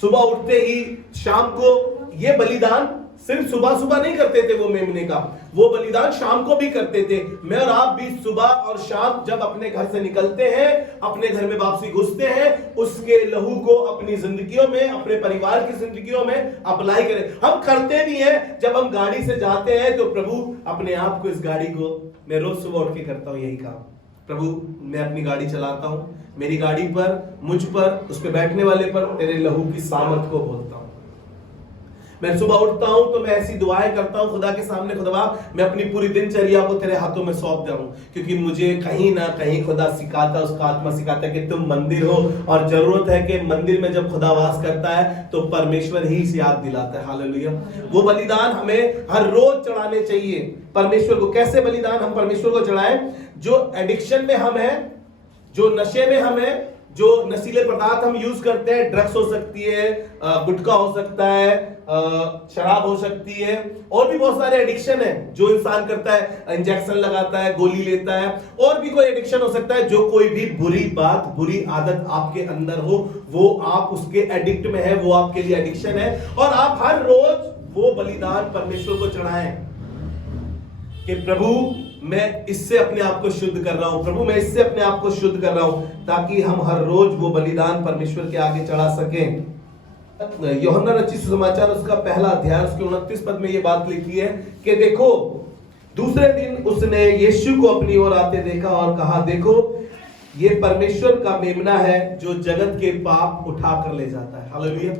सुबह उठते ही शाम को ये बलिदान सिर्फ सुबह सुबह नहीं करते थे वो मेमने का, वो बलिदान शाम को भी करते थे। मैं और आप भी सुबह और शाम जब अपने घर से निकलते हैं, अपने घर में वापसी घुसते हैं, उसके लहू को अपनी जिंदगियों में, अपने परिवार की जिंदगियों में अप्लाई करें। हम करते भी हैं। जब हम गाड़ी से जाते हैं तो प्रभु अपने आप को, इस गाड़ी को मैं रोज सुबह उठ के करता हूं यही काम। प्रभु मैं अपनी गाड़ी चलाता हूं, मेरी गाड़ी पर, मुझ पर, उस पर बैठने वाले पर तेरे लहू की सामर्थ को बोलता हूं। मैं सुबह उठता हूं तो मैं ऐसी दुआएं करता हूं खुदा के सामने, खुदा मैं अपनी पूरी दिनचर्या को तेरे हाथों में सौंप दे रहा हूं, क्योंकि मुझे कहीं ना कहीं खुदा सिखाता, उसका आत्मा सिखाता है कि तुम मंदिर हो और जरूरत है कि मंदिर में जब खुदा वास करता है तो परमेश्वर ही से याद दिलाता है। हालेलुया। वो बलिदान हमें हर रोज चढ़ाने चाहिए परमेश्वर को। कैसे बलिदान हम परमेश्वर को चढ़ाएं? जो एडिक्शन में हम हैं, जो नशे में हम हैं, जो नशीले पदार्थ हम यूज करते हैं, ड्रग्स हो सकती है, गुटखा हो सकता है, शराब हो सकती है, और भी बहुत सारे एडिक्शन है जो इंसान करता है। इंजेक्शन लगाता है, गोली लेता है, और भी कोई एडिक्शन हो सकता है। जो कोई भी बुरी बात, बुरी आदत आपके अंदर हो, वो आप उसके एडिक्ट में है, वो आपके लिए एडिक्शन है। और आप हर रोज वो बलिदान परमेश्वर को चढ़ाएं कि प्रभु मैं इससे अपने आप को शुद्ध कर रहा हूं, प्रभु मैं इससे अपने आप को शुद्ध कर रहा हूं, ताकि हम हर रोज वो बलिदान परमेश्वर के आगे चढ़ा सकें। यूहन्ना रचित सुसमाचार उसका पहला अध्याय उसके 29 पद में ये बात लिखी है कि देखो दूसरे दिन उसने यीशु को अपनी ओर आते देखा और कहा, देखो ये परमेश्वर का मेमना है जो जगत के पाप उठा कर ले जाता है। हालेलुया।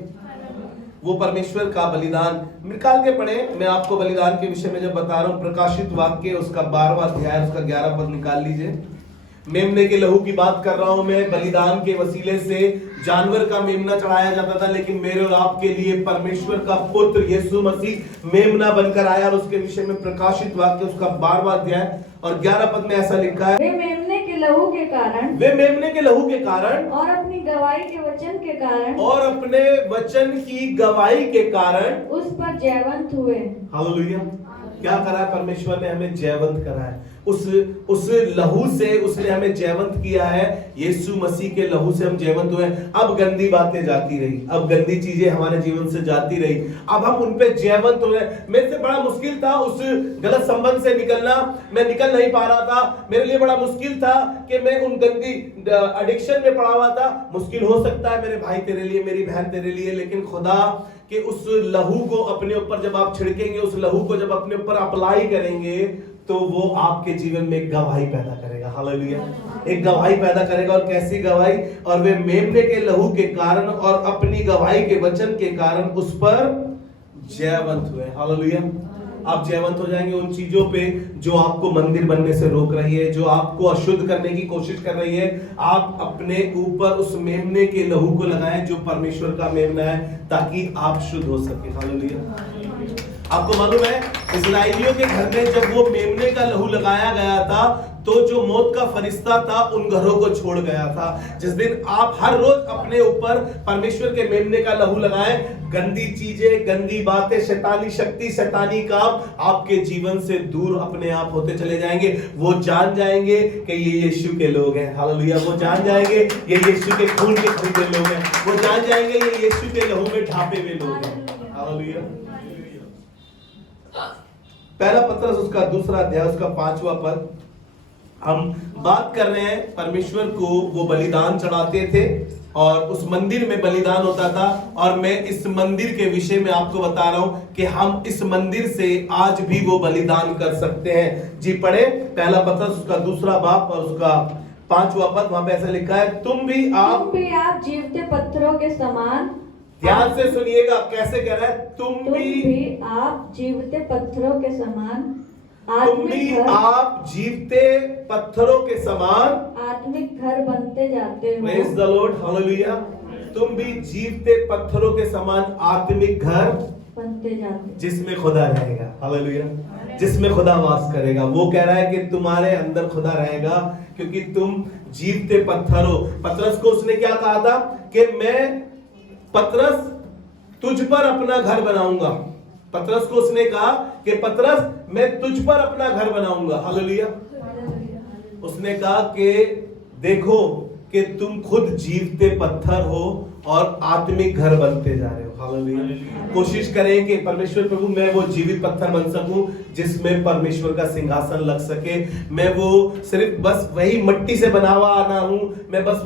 वो परमेश्वर का बलिदान निकाल के पढ़े। मैं आपको बलिदान के विषय में जब बता रहा हूं, प्रकाशित वाक्य उसका 12वां अध्याय उसका 11 पद निकाल लीजिए। मेमने के लहू की बात कर रहा हूं मैं। बलिदान के वसीले से जानवर का मेमना चढ़ाया जाता था, लेकिन मेरे और आपके लिए परमेश्वर का पुत्र यीशु मसीह मेमना बनकर आया। और उसके विषय में प्रकाशित वाक्य उसका 12वां अध्याय और 11 पद में ऐसा लिखा है, वे मेमने के लहू के कारण, वे मेमने के लहू के कारण और अपनी गवाही के वचन के कारण, और अपने वचन की गवाही के कारण उस पर जयवंत हुए। हालेलुया। क्या करा है परमेश्वर ने? हमें जयवंत करा है। उस लहू से उसने हमें जयवंत किया है। यीशु मसीह के लहू से हम जयवंत हुए। अब गंदी बातें जाती रही, अब गंदी चीजें हमारे जीवन से जाती रही, अब हम उन पे जयवंत हो रहे। मेरे से बड़ा मुश्किल था उस गलत संबंध से निकलना, मैं निकल नहीं पा रहा था। मेरे लिए बड़ा मुश्किल था कि मैं उन गंदी एडिक्शन में पड़ा हुआ था। मुश्किल हो सकता है मेरे भाई तेरे लिए, मेरी बहन तेरे लिए, लेकिन खुदा कि उस लहू को अपने ऊपर जब आप छिड़केंगे, उस लहू को जब अपने ऊपर अप्लाई करेंगे, तो वो आपके जीवन में एक गवाही पैदा करेगा। हालेलुया, एक गवाही पैदा करेगा। और कैसी गवाही? और वे मेमने के लहू के कारण और अपनी गवाही के वचन के कारण उस पर जयवंत हुए। हालेलुया, आप जयवंत हो जाएंगे उन चीजों पे जो आपको मंदिर बनने से रोक रही है, जो आपको अशुद्ध करने की कोशिश कर रही है। आप अपने ऊपर उस मेमने के लहू को लगाएं जो परमेश्वर का मेमना है, ताकि आप शुद्ध हो सके। हालेलुया। आपको मालूम है इस्राएलियों के घर में जब वो मेमने का लहू लगाया गया था, तो जो मौत का फरिश्ता था उन घरों को छोड़ गया था। जिस दिन आप हर रोज अपने ऊपर परमेश्वर के मेमने का लहू लगाएं, गंदी चीजें, गंदी बातें, शैतानी शक्ति, शैतानी काम आपके जीवन से दूर अपने आप होते चले जाएंगे। वो जान जाएंगे कि ये यीशु के लोग हैं। हालेलुया, वो जान जाएंगे ये यीशु के खून के खरीदे लोग हैं। वो जान जाएंगे ये यीशु के लहू में ढापे हुए लोग हैं। हालेलुया। पहला पत्रस उसका 2 अध्याय उसका 5वां पद, हम बात कर रहे हैं परमेश्वर को वो बलिदान चढ़ाते थे और उस मंदिर में बलिदान होता था। और मैं इस मंदिर के विषय में आपको बता रहा हूं कि हम इस मंदिर से आज भी वो बलिदान कर सकते हैं। जी पढ़े, पहला पत्रस उसका 2 बाब और उसका 5वां पद, वहां पे ऐसा लिखा है, तुम भी आप जीवते पत्थरों के समान। ध्यान से सुनिएगा कैसे कह रहा है, तुम भी आप जीवते पत्थरों के समान, तुम भी आप जीवते पत्थरों के समान आत्मिक घर बनते जाते हो। Praise the Lord, hallelujah. तुम भी जीवते पत्थरों के समान आत्मिक घर बनते जाते, जिसमें खुदा रहेगा। हालेलुया, जिसमें खुदा वास करेगा। वो कह रहा है कि तुम्हारे अंदर खुदा रहेगा, क्योंकि तुम जीवते पत्थर हो। पतरस को उसने क्या कहा था कि मैं पतरस तुझ पर अपना घर बनाऊंगा। पतरस को उसने कहा कि पतरस मैं तुझ पर अपना घर बनाऊंगा। हालेलुया। उसने कहा कि देखो कि तुम खुद जीवते पत्थर हो और आत्मिक घर बनते जा रहे हो। हालेलुया। कोशिश करें कि परमेश्वर प्रभु मैं वो जीवित पत्थर बन सकूं जिसमें परमेश्वर का सिंहासन लग सके। मैं वो सिर्फ बस वही मिट्टी से बना हुआ ना हूं, मैं बस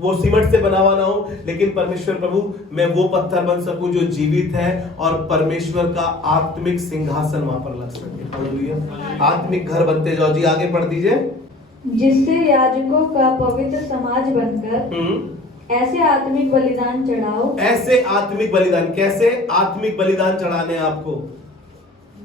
वो सीमेंट से बना हुआ ना हो, लेकिन परमेश्वर प्रभु मैं वो पत्थर बन सकूं जो जीवित है और परमेश्वर का आत्मिक सिंहासन वहां पर लग सके। हालेलुया। आत्मिक घर बनते जाओ। जी आगे पढ़ दीजिए। जिससे याजकों का पवित्र समाज बनकर ऐसे आत्मिक बलिदान चढ़ाओ। ऐसे आत्मिक बलिदान, कैसे आत्मिक बलिदान चढ़ाने आपको?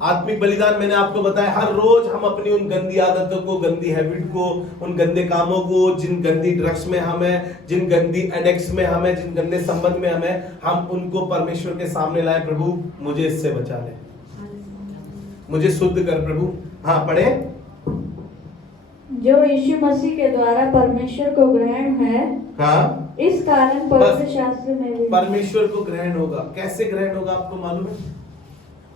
आत्मिक बलिदान मैंने आपको बताया, हर रोज हम अपनी उन गंदी आदतों को, गंदी हैबिट को, उन गंदे कामों को, जिन गंदी ड्रग्स में हम हैं, जिन गंदी एडिक्ट्स में हम हैं, जिन गंदे संबंध में हम हैं, हम उनको परमेश्वर के सामने लाए। प्रभु मुझे इससे बचा ले, मुझे शुद्ध कर प्रभु। हाँ पढ़े। जो यीशु मसीह के द्वारा परमेश्वर को ग्रहण है, हाँ, इस कारण पवित्र शास्त्र में भी परमेश्वर को ग्रहण होगा। कैसे ग्रहण होगा आपको मालूम है?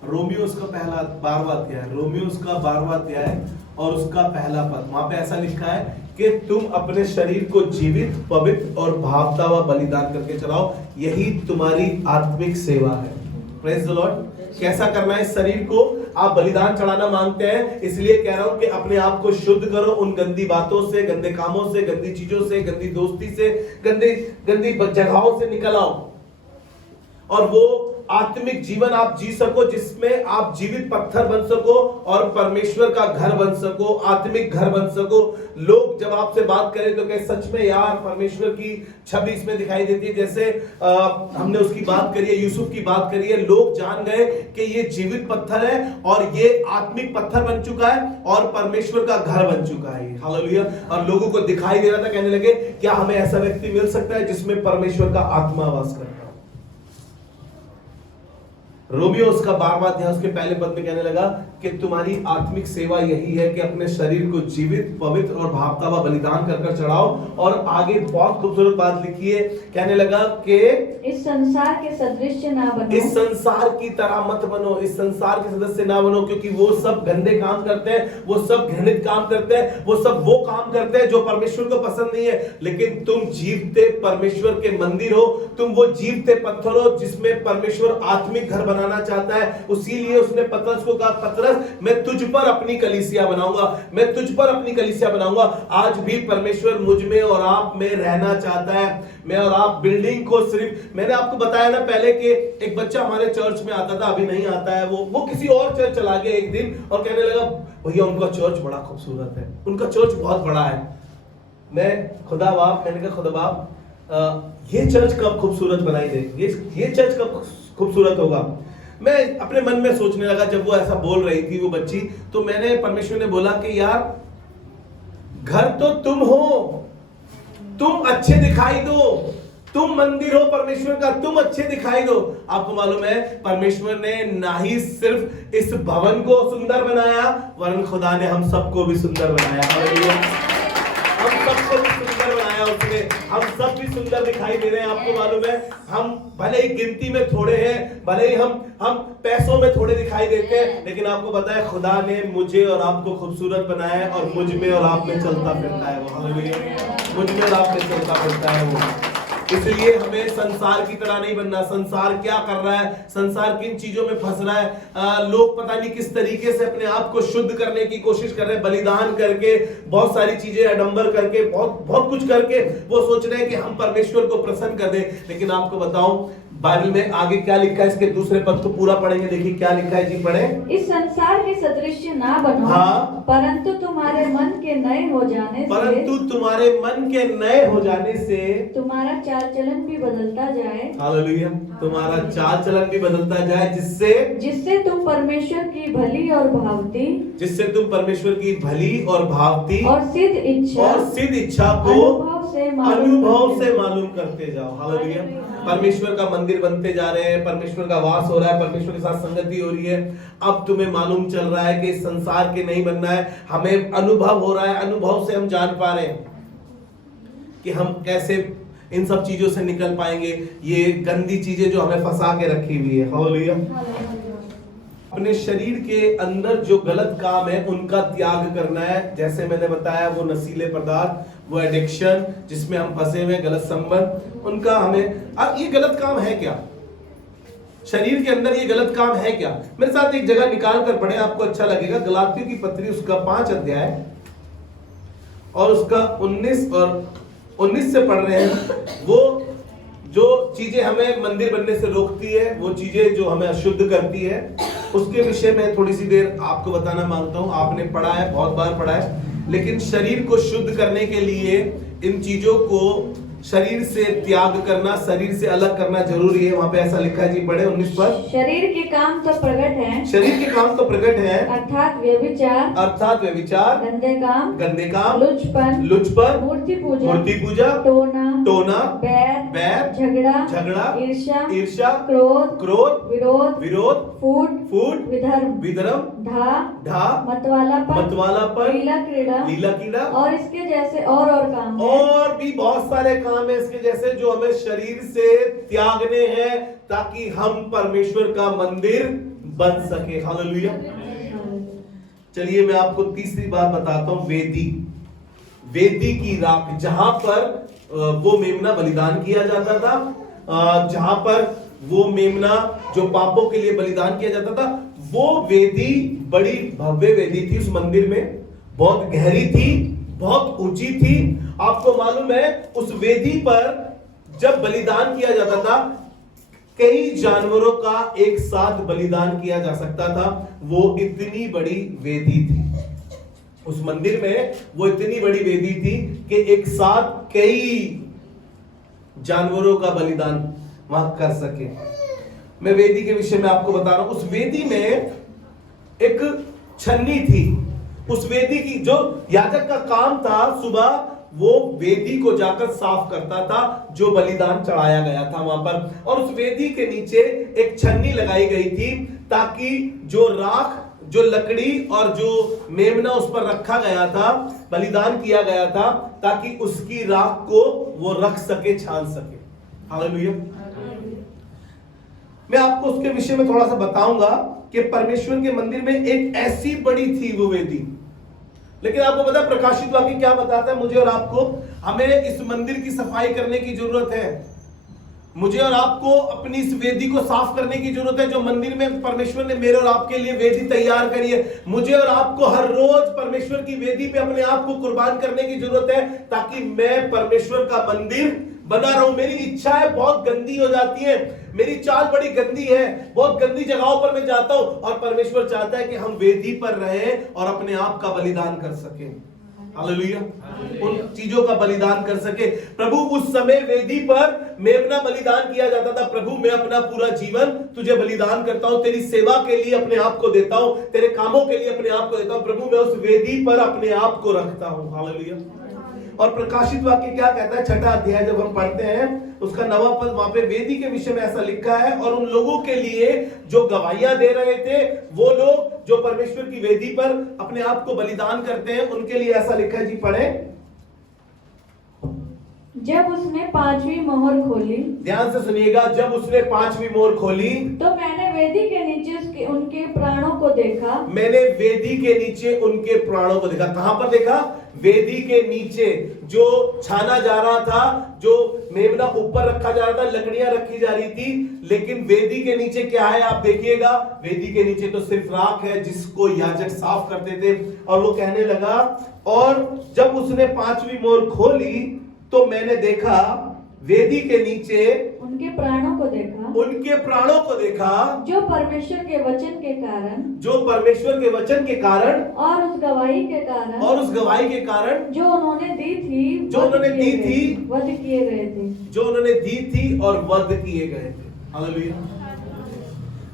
रोमियो उसका 12वां अध्याय, रोमियो उसका 12वां अध्याय और उसका पहला पद, वहां पे ऐसा लिखा है कि तुम अपने शरीर को जीवित, पवित्र और भावता हुआ बलिदान करके चलाओ, यही तुम्हारी आत्मिक सेवा है। Praise the Lord. कैसा करना है? शरीर को आप बलिदान चढ़ाना मांगते हैं, इसलिए कह रहा हूं कि अपने आप को शुद्ध करो उन गंदी बातों से, गंदे कामों से, गंदी चीजों से, गंदी दोस्ती से, गंदी जगहों से निकल आओ और वो आत्मिक जीवन आप जी सको जिसमें आप जीवित पत्थर बन सको और परमेश्वर का घर बन सको, आत्मिक घर बन सको। लोग जब आपसे बात करें तो कहे सच में यार परमेश्वर की छवि इसमें दिखाई देती है। जैसे हमने उसकी बात करी है, यूसुफ की बात करी है। लोग जान गए कि ये जीवित पत्थर है और ये आत्मिक पत्थर बन चुका है और परमेश्वर का घर बन चुका है। हालेलुया। और लोगों को दिखाई दे रहा था, कहने लगे क्या हमें ऐसा व्यक्ति मिल सकता है जिसमें परमेश्वर का आत्मा वास करता है? रोमियो उसका 12वां अध्याय उसके पहले पद में कहने लगा कि तुम्हारी आत्मिक सेवा यही है कि अपने शरीर को जीवित, पवित्र और भावता हुआ बलिदान कर चढ़ाओ। और आगे बहुत खूबसूरत बात लिखी है, कहने लगा कि इस संसार के सदृश ना बनो, इस संसार की तरह मत बनो, इस संसार के सदस्य ना बनो, क्योंकि वो सब गंदे काम करते हैं, वो सब घृणित काम करते हैं, वो सब वो काम करते हैं जो परमेश्वर को पसंद नहीं है। लेकिन तुम जीवते परमेश्वर के मंदिर हो, तुम वो जीवते पत्थर हो जिसमें परमेश्वर आत्मिक घर बनाना चाहता है। इसीलिए उसने पतरस को कहा, पतरस मैं तुझ पर अपनी कलीसिया बनाऊंगा, मैं तुझ पर अपनी कलीसिया बनाऊंगा। आज भी परमेश्वर मुझ में और आप में रहना चाहता है। मैं और आप बिल्डिंग को सिर्फ, मैंने आपको बताया ना पहले कि एक बच्चा हमारे चर्च में आता था, अभी नहीं आता है, वो किसी और चर्च चला गया एक दिन और कहने लगा भैया उनका चर्च बड़ा खूबसूरत है, उनका चर्च बहुत बड़ा है। मैंने कहा खुदा बाप ये चर्च कब खूबसूरत बनाई दे, ये चर्च कब खूबसूरत होगा। मैं अपने मन में सोचने लगा जब वो ऐसा बोल रही थी वो बच्ची, तो मैंने, परमेश्वर ने बोला कि यार घर तो तुम हो, तुम अच्छे दिखाई दो, तुम मंदिर हो परमेश्वर का, तुम अच्छे दिखाई दो। आपको मालूम है परमेश्वर ने ना ही सिर्फ इस भवन को सुंदर बनाया, वरन खुदा ने हम सबको भी सुंदर बनाया। हम सबको भी सुंदर बनाया उसने, हम सब भी सुंदर दिखाई दे रहे हैं। आपको मालूम है हम भले ही गिनती में थोड़े हैं, भले ही हम पैसों में थोड़े दिखाई देते हैं, लेकिन आपको पता है खुदा ने मुझे और आपको खूबसूरत बनाया है और मुझ में और आप में चलता फिरता है वो। हालेलुया, मुझ में और आप में चलता फिरता है वो। इसलिए हमें संसार की तरह नहीं बनना। संसार क्या कर रहा है, संसार किन चीजों में फंस रहा है, लोग पता नहीं किस तरीके से अपने आप को शुद्ध करने की कोशिश कर रहे हैं, बलिदान करके, बहुत सारी चीजें आडंबर करके, बहुत कुछ करके वो सोच रहे हैं कि हम परमेश्वर को प्रसन्न कर दें। लेकिन आपको बताऊं बाइबल में आगे क्या लिखा है, इसके दूसरे पद को पूरा पढ़ेंगे, देखिए क्या लिखा है जी, पढ़े। इस संसार के सदृश ना बनो, हाँ, परंतु तुम्हारे मन के नए हो जाने से तुम्हारा चाल चलन भी बदलता जाए। हालेलुया, तुम्हारा चाल चलन भी बदलता जाए, जिससे तुम परमेश्वर की भली और भावती, और सिद्ध इच्छा को अनुभव से मालूम करते जाओ। हालेलुया, परमेश्वर का मंदिर बनते जा रहे हैं, परमेश्वर का वास हो रहा है, परमेश्वर के साथ संगति हो रही है। अब तुम्हें मालूम चल रहा है कि इस संसार के नहीं बनना है, हमें अनुभव हो रहा है, अनुभव से हम जान पा रहे हैं कि हम कैसे इन सब चीजों से निकल पाएंगे, ये गंदी चीजें जो हमें फंसा के रखी हुई है। हालेलुया, अपने शरीर के अंदर जो गलत काम है उनका त्याग करना है। जैसे मैंने बताया वो नशीले पदार्थ, वो एडिक्शन जिसमें हम फंसे हुए, गलत संबंध, उनका हमें, अब ये गलत काम है क्या शरीर के अंदर, ये गलत काम है क्या। मेरे साथ एक जगह निकाल कर पढ़े, आपको अच्छा लगेगा। गलातियों की पत्री उसका 5 अध्याय और उसका 19 से पढ़ रहे हैं। वो जो चीजें हमें मंदिर बनने से रोकती है, वो चीजें जो हमें अशुद्ध करती है, उसके विषय में थोड़ी सी देर आपको बताना मांगता हूं। आपने पढ़ा है, बहुत बार पढ़ा है, लेकिन शरीर को शुद्ध करने के लिए इन चीजों को शरीर से त्याग करना, शरीर से अलग करना जरूरी है। वहां पे ऐसा लिखा है जी, पढ़े 19 पर। शरीर के काम तो प्रकट है, अर्थात व्यभिचार, गंदे काम, लुचपन, मूर्ति पूजा, टोना, बैर, झगड़ा, ईर्ष्या, क्रोध, विरोध, फूट, विधर्म, ढा, मतवालापन, लीला कीड़ा और इसके जैसे और काम और भी बहुत सारे काम है इसके जैसे, जो हमें शरीर से त्यागने हैं ताकि हम परमेश्वर का मंदिर बन सके। हालेलुया। चलिए मैं आपको तीसरी बात बताता हूं, वेदी की राख, जहां पर वो मेमना बलिदान किया जाता था, जहां पर वो मेमना जो पापों के लिए बलिदान किया जाता था, वो वेदी बड़ी भव्य वेदी थी। उस मंदिर में बहुत गहरी थी, बहुत ऊंची थी। आपको मालूम है उस वेदी पर जब बलिदान किया जाता था, कई जानवरों का एक साथ बलिदान किया जा सकता था। वो इतनी बड़ी वेदी थी उस मंदिर में, वो इतनी बड़ी वेदी थी कि एक साथ कई जानवरों का बलिदान वहां कर सके। मैं वेदी के विषय में आपको बता रहा हूं। उस वेदी में एक छन्नी थी। उस वेदी की जो याजक का काम था, सुबह वो वेदी को जाकर साफ करता था जो बलिदान चढ़ाया गया था वहां पर, और उस वेदी के नीचे एक छन्नी लगाई गई थी ताकि जो राख, जो लकड़ी और जो मेमना उस पर रखा गया था, बलिदान किया गया था, ताकि उसकी राख को वो रख सके, छान सके। हालेलुया। मैं आपको उसके विषय में थोड़ा सा बताऊंगा कि परमेश्वर के मंदिर में एक ऐसी बड़ी थी वो वेदी। लेकिन आपको पता है प्रकाशित वाक्य क्या बताता है मुझे और आपको? हमें इस मंदिर की सफाई करने की जरूरत है। मुझे और आपको अपनी इस वेदी को साफ करने की जरूरत है, जो मंदिर में परमेश्वर ने मेरे और आपके लिए वेदी तैयार करी है। मुझे और आपको हर रोज परमेश्वर की वेदी पे अपने आप को कुर्बान करने की जरूरत है, ताकि मैं परमेश्वर का मंदिर बना रहूं। मेरी इच्छा है बहुत गंदी हो जाती है, मेरी चाल बड़ी गंदी है, बहुत गंदी जगहों पर मैं जाता हूं, और परमेश्वर चाहता है कि हम वेदी पर रहें और अपने आप का बलिदान कर सकें। हालेलुया। उन चीजों का बलिदान कर सके। प्रभु उस समय वेदी पर मेमना बलिदान किया जाता था। प्रभु मैं अपना पूरा जीवन तुझे बलिदान करता हूं, तेरी सेवा के लिए अपने आप को देता हूं, तेरे कामों के लिए अपने आप को देता हूं। प्रभु मैं उस वेदी पर अपने आप को रखता हूं। हालेलुया। और प्रकाशित वाक्य क्या कहता है? 6वां अध्याय जब हम पढ़ते हैं उसका 9वां पद, वहां पे वेदी के विषय में ऐसा लिखा है, और उन लोगों के लिए जो गवाहियां दे रहे थे, वो लोग जो परमेश्वर की वेदी पर अपने आप को बलिदान करते हैं, उनके लिए ऐसा लिखा है। जी पढ़े। जब उसने 5वीं मोहर खोली, ध्यान से सुनिएगा, जब उसने 5वीं मोहर खोली तो मैंने वेदी के नीचे उनके प्राणों को देखा। मैंने वेदी के नीचे उनके प्राणों को देखा। कहां पर देखा? वेदी के नीचे जो छाना जा रहा था, जो मेमना ऊपर रखा जा रहा था, लकड़ियां रखी जा रही थी, लेकिन वेदी के नीचे क्या है आप देखिएगा। वेदी के नीचे तो सिर्फ राख है जिसको याजक साफ करते थे। और वो कहने लगा, और जब उसने 5वीं मोहर खोली तो मैंने देखा वेदी के नीचे उनके प्राणों को देखा, उनके प्राणों को देखा, जो परमेश्वर के वचन के कारण, जो परमेश्वर के वचन के कारण, और उस गवाही के कारण, और उस गवाही के कारण जो उन्होंने दी थी, जो उन्होंने दी थी, वध किए गए थे, जो उन्होंने दी थी और वध किए गए थे। हालेलुया।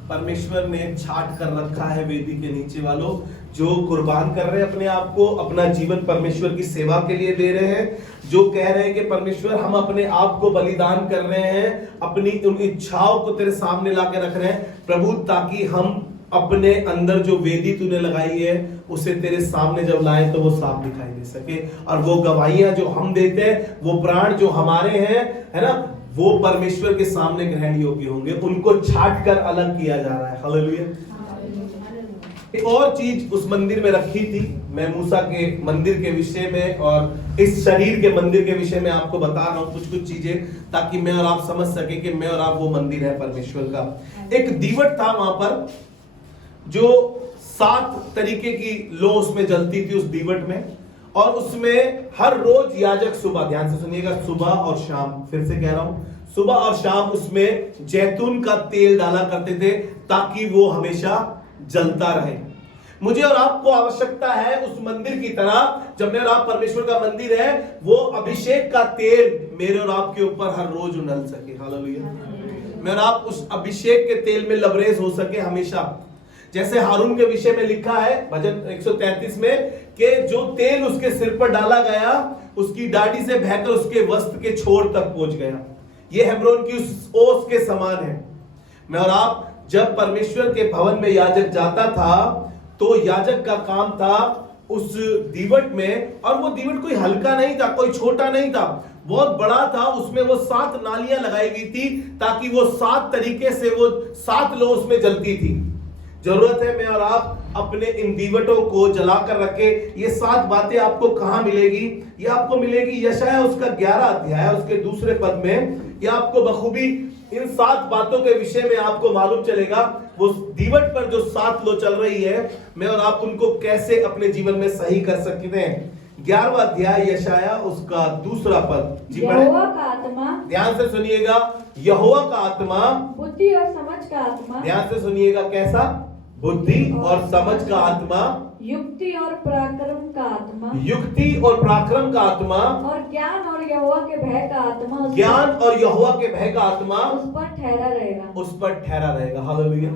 परमेश्वर ने छाट कर रखा है वेदी के नीचे वालों, जो कुर्बान कर रहे हैं अपने आप को, अपना जीवन परमेश्वर की सेवा के लिए दे रहे हैं, जो कह रहे हैं कि परमेश्वर हम अपने आप को बलिदान कर रहे हैं, अपनी उन इच्छाओं को तेरे सामने लाके रख रहे हैं प्रभु, ताकि हम अपने अंदर जो वेदी तूने लगाई है उसे तेरे सामने जब लाए तो वो साफ दिखाई दे सके। और वो गवाहियां जो हम देते हैं, वो प्राण जो हमारे हैं, है ना, वो परमेश्वर के सामने ग्रहण योग्य होंगे। उनको छाट कर अलग किया जा रहा है। हालेलुया। एक और चीज उस मंदिर में रखी थी, मैं मूसा के मंदिर के विषय में और इस शरीर के मंदिर के विषय में आपको बता रहा हूं कुछ कुछ चीजें, ताकि मैं और आप समझ सके कि मैं और आप वो मंदिर है परमेश्वर का। एक दीवट था वहां पर, जो 7 तरीके की लो उसमें जलती थी उस दीवट में, और उसमें हर रोज याजक सुबह, ध्यान से सुनिएगा, सुबह और शाम, फिर से कह रहा हूं, सुबह और शाम उसमें जैतून का तेल डाला करते थे ताकि वो हमेशा जलता रहे। मुझे और आपको आवश्यकता है उस मंदिर की तरह, जब मेरा आप परमेश्वर का मंदिर है, वो अभिषेक का तेल मेरे और आपके ऊपर हर रोज उंडल सके। हालेलुया। मेरा आप उस अभिषेक के तेल में लबरेज हो सके हमेशा। जैसे हारून के विषय में लिखा है भजन 133 में कि जो तेल उसके सिर पर डाला गया, उसकी दाढ़ी से बहकर उसके वस्त्र के छोर तक पहुंच गया। ये हेब्रोन की उस ओस के समान है। मैं और आप जब परमेश्वर के भवन में याजक जाता था, तो याजक का काम था उस दीवट में, और वो दीवट कोई हल्का नहीं था, कोई छोटा नहीं था, बहुत बड़ा था। उसमें वो 7 नालियां लगाई गई थी ताकि वो 7 तरीके से वो 7 लो उसमें जलती थी। जरूरत है मैं और आप अपने इन दीवटों को जलाकर रखे। ये 7 बातें आपको कहां मिलेगी? ये आपको मिलेगी यशायाह उसका 11 अध्याय उसके 2 पद में। ये आपको बखूबी इन 7 बातों के विषय में आपको मालूम चलेगा। वो दीवट पर जो 7 लो चल रही है, मैं और आप उनको कैसे अपने जीवन में सही कर सकते हैं। 11वां अध्याय यशायाह उसका 2 पद। जी यहोवा का आत्मा, ध्यान से सुनिएगा, यहोवा का आत्मा, बुद्धि और समझ का आत्मा, ध्यान से सुनिएगा, कैसा? बुद्धि और समझ का आत्मा, युक्ति और पराक्रम का आत्मा, युक्ति और पराक्रम का आत्मा, और ज्ञान और यहोवा के भय का आत्मा, ज्ञान और यहोवा के भय का आत्मा उस पर ठहरा रहेगा, उस पर ठहरा रहेगा। हालेलुया।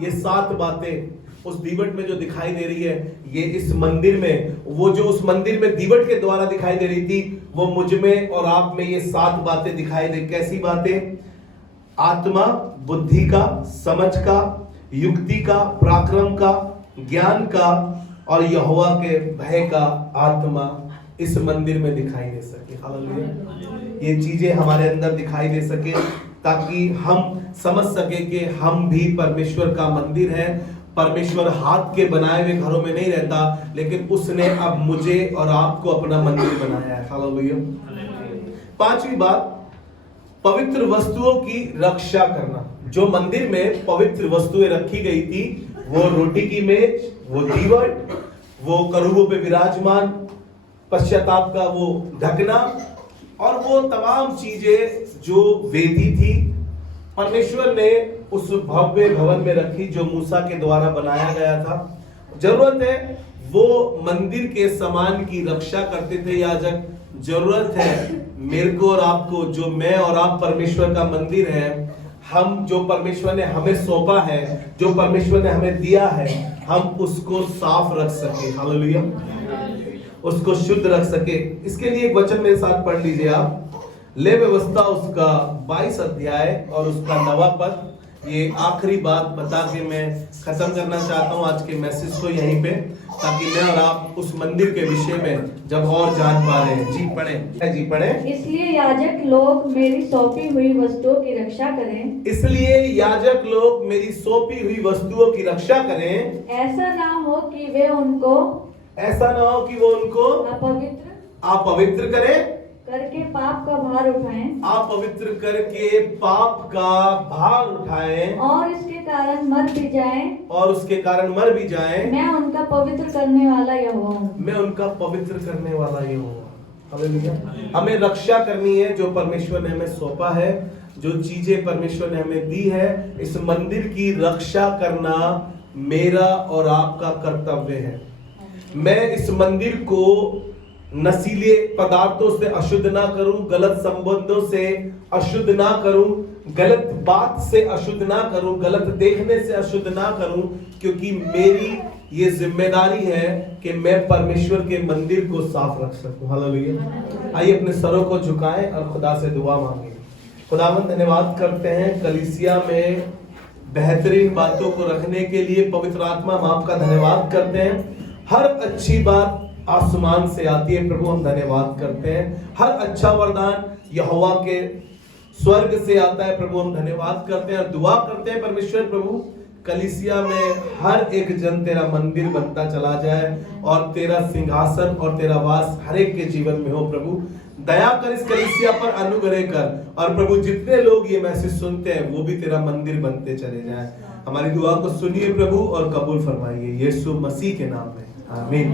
ये 7 बातें उस दीवट में जो दिखाई दे रही है, ये इस मंदिर में, वो जो उस मंदिर में दीवट के द्वारा दिखाई दे रही थी, वो मुझ में और आप में ये 7 बातें दिखाई दे। कैसी बातें? आत्मा, बुद्धि का, समझ का, युक्ति का, पराक्रम का, ज्ञान का और यहोवा के भय का आत्मा इस मंदिर में दिखाई दे सके। हालेलुया। ये चीजें हमारे अंदर दिखाई दे सके ताकि हम समझ सके कि हम भी परमेश्वर का मंदिर है। परमेश्वर हाथ के बनाए हुए घरों में नहीं रहता, लेकिन उसने अब मुझे और आपको अपना मंदिर बनाया है। हालेलुया। 5वीं बात, पवित्र वस्तुओं की रक्षा करना। जो मंदिर में पवित्र वस्तुएं रखी गई थी, वो रोटी की मेज, वो दीवट, वो करूबों पे विराजमान पश्चाताप का वो ढकना और वो तमाम चीजें जो वेदी थी, परमेश्वर ने उस भव्य भवन में रखी जो मूसा के द्वारा बनाया गया था। जरूरत है वो मंदिर के सामान की रक्षा करते थे याजक। जरूरत है मेरे को और आपको, जो मैं और आप परमेश्वर का मंदिर है, हम जो परमेश्वर ने हमें सौंपा है, जो परमेश्वर ने हमें दिया है, हम उसको साफ रख सके। हालेलुया। उसको शुद्ध रख सके। इसके लिए एक वचन मेरे साथ पढ़ लीजिए आप, ले व्यवस्था उसका 22 अध्याय और उसका 9वां पद। ये आखिरी बात बता के मैं खत्म करना चाहता हूँ आज के मैसेज को यहीं पे, ताकि मैं और आप उस मंदिर के विषय में जब और जान पा रहे हैं। जी पढ़ें। इसलिए याजक लोग मेरी सौंपी हुई वस्तुओं की रक्षा करें। इसलिए याजक लोग मेरी सौंपी हुई वस्तुओं की रक्षा करें। ऐसा ना हो कि वो उनको अपवित्र करें, करके पाप का भार उठाएं, अपवित्र करके पाप का भार उठाएं और इसके कारण मर भी जाएं, मैं उनका पवित्र करने वाला यहोवा हूँ। हालेलुया। हमें रक्षा करनी है जो परमेश्वर ने हमें सौंपा है, जो चीजें परमेश्वर ने हमें दी है। इस मंदिर की रक्षा करना मेरा और आपका कर्तव्य है। मैं इस मंदिर को नशीले पदार्थों से अशुद्ध ना करूं, गलत संबंधों से अशुद्ध ना करूं, गलत बात से अशुद्ध ना करूं, गलत देखने से अशुद्ध ना करूं, क्योंकि मेरी ये जिम्मेदारी है कि मैं परमेश्वर के मंदिर को साफ रख सकूं। हालेलुया। आइए अपने सरों को झुकाएं और खुदा से दुआ मांगे। खुदावंद धन्यवाद करते हैं कलीसिया में बेहतरीन बातों को रखने के लिए। पवित्र आत्मा हम आपका धन्यवाद करते हैं। हर अच्छी बात आसमान से आती है प्रभु, हम धन्यवाद करते हैं। हर अच्छा वरदान यहोवा के स्वर्ग से आता है प्रभु, हम धन्यवाद करते हैं और दुआ करते हैं परमेश्वर प्रभु कलीसिया में हर एक जन तेरा मंदिर बनता चला जाए और तेरा सिंहासन और तेरा वास हर एक के जीवन में हो। प्रभु दया कर इस कलीसिया पर, अनुग्रह कर, और प्रभु जितने लोग ये मैसेज सुनते हैं वो भी तेरा मंदिर बनते चले जाएं। हमारी दुआ को सुनिए प्रभु और कबूल फरमाइए, यीशु मसीह के नाम में आमीन।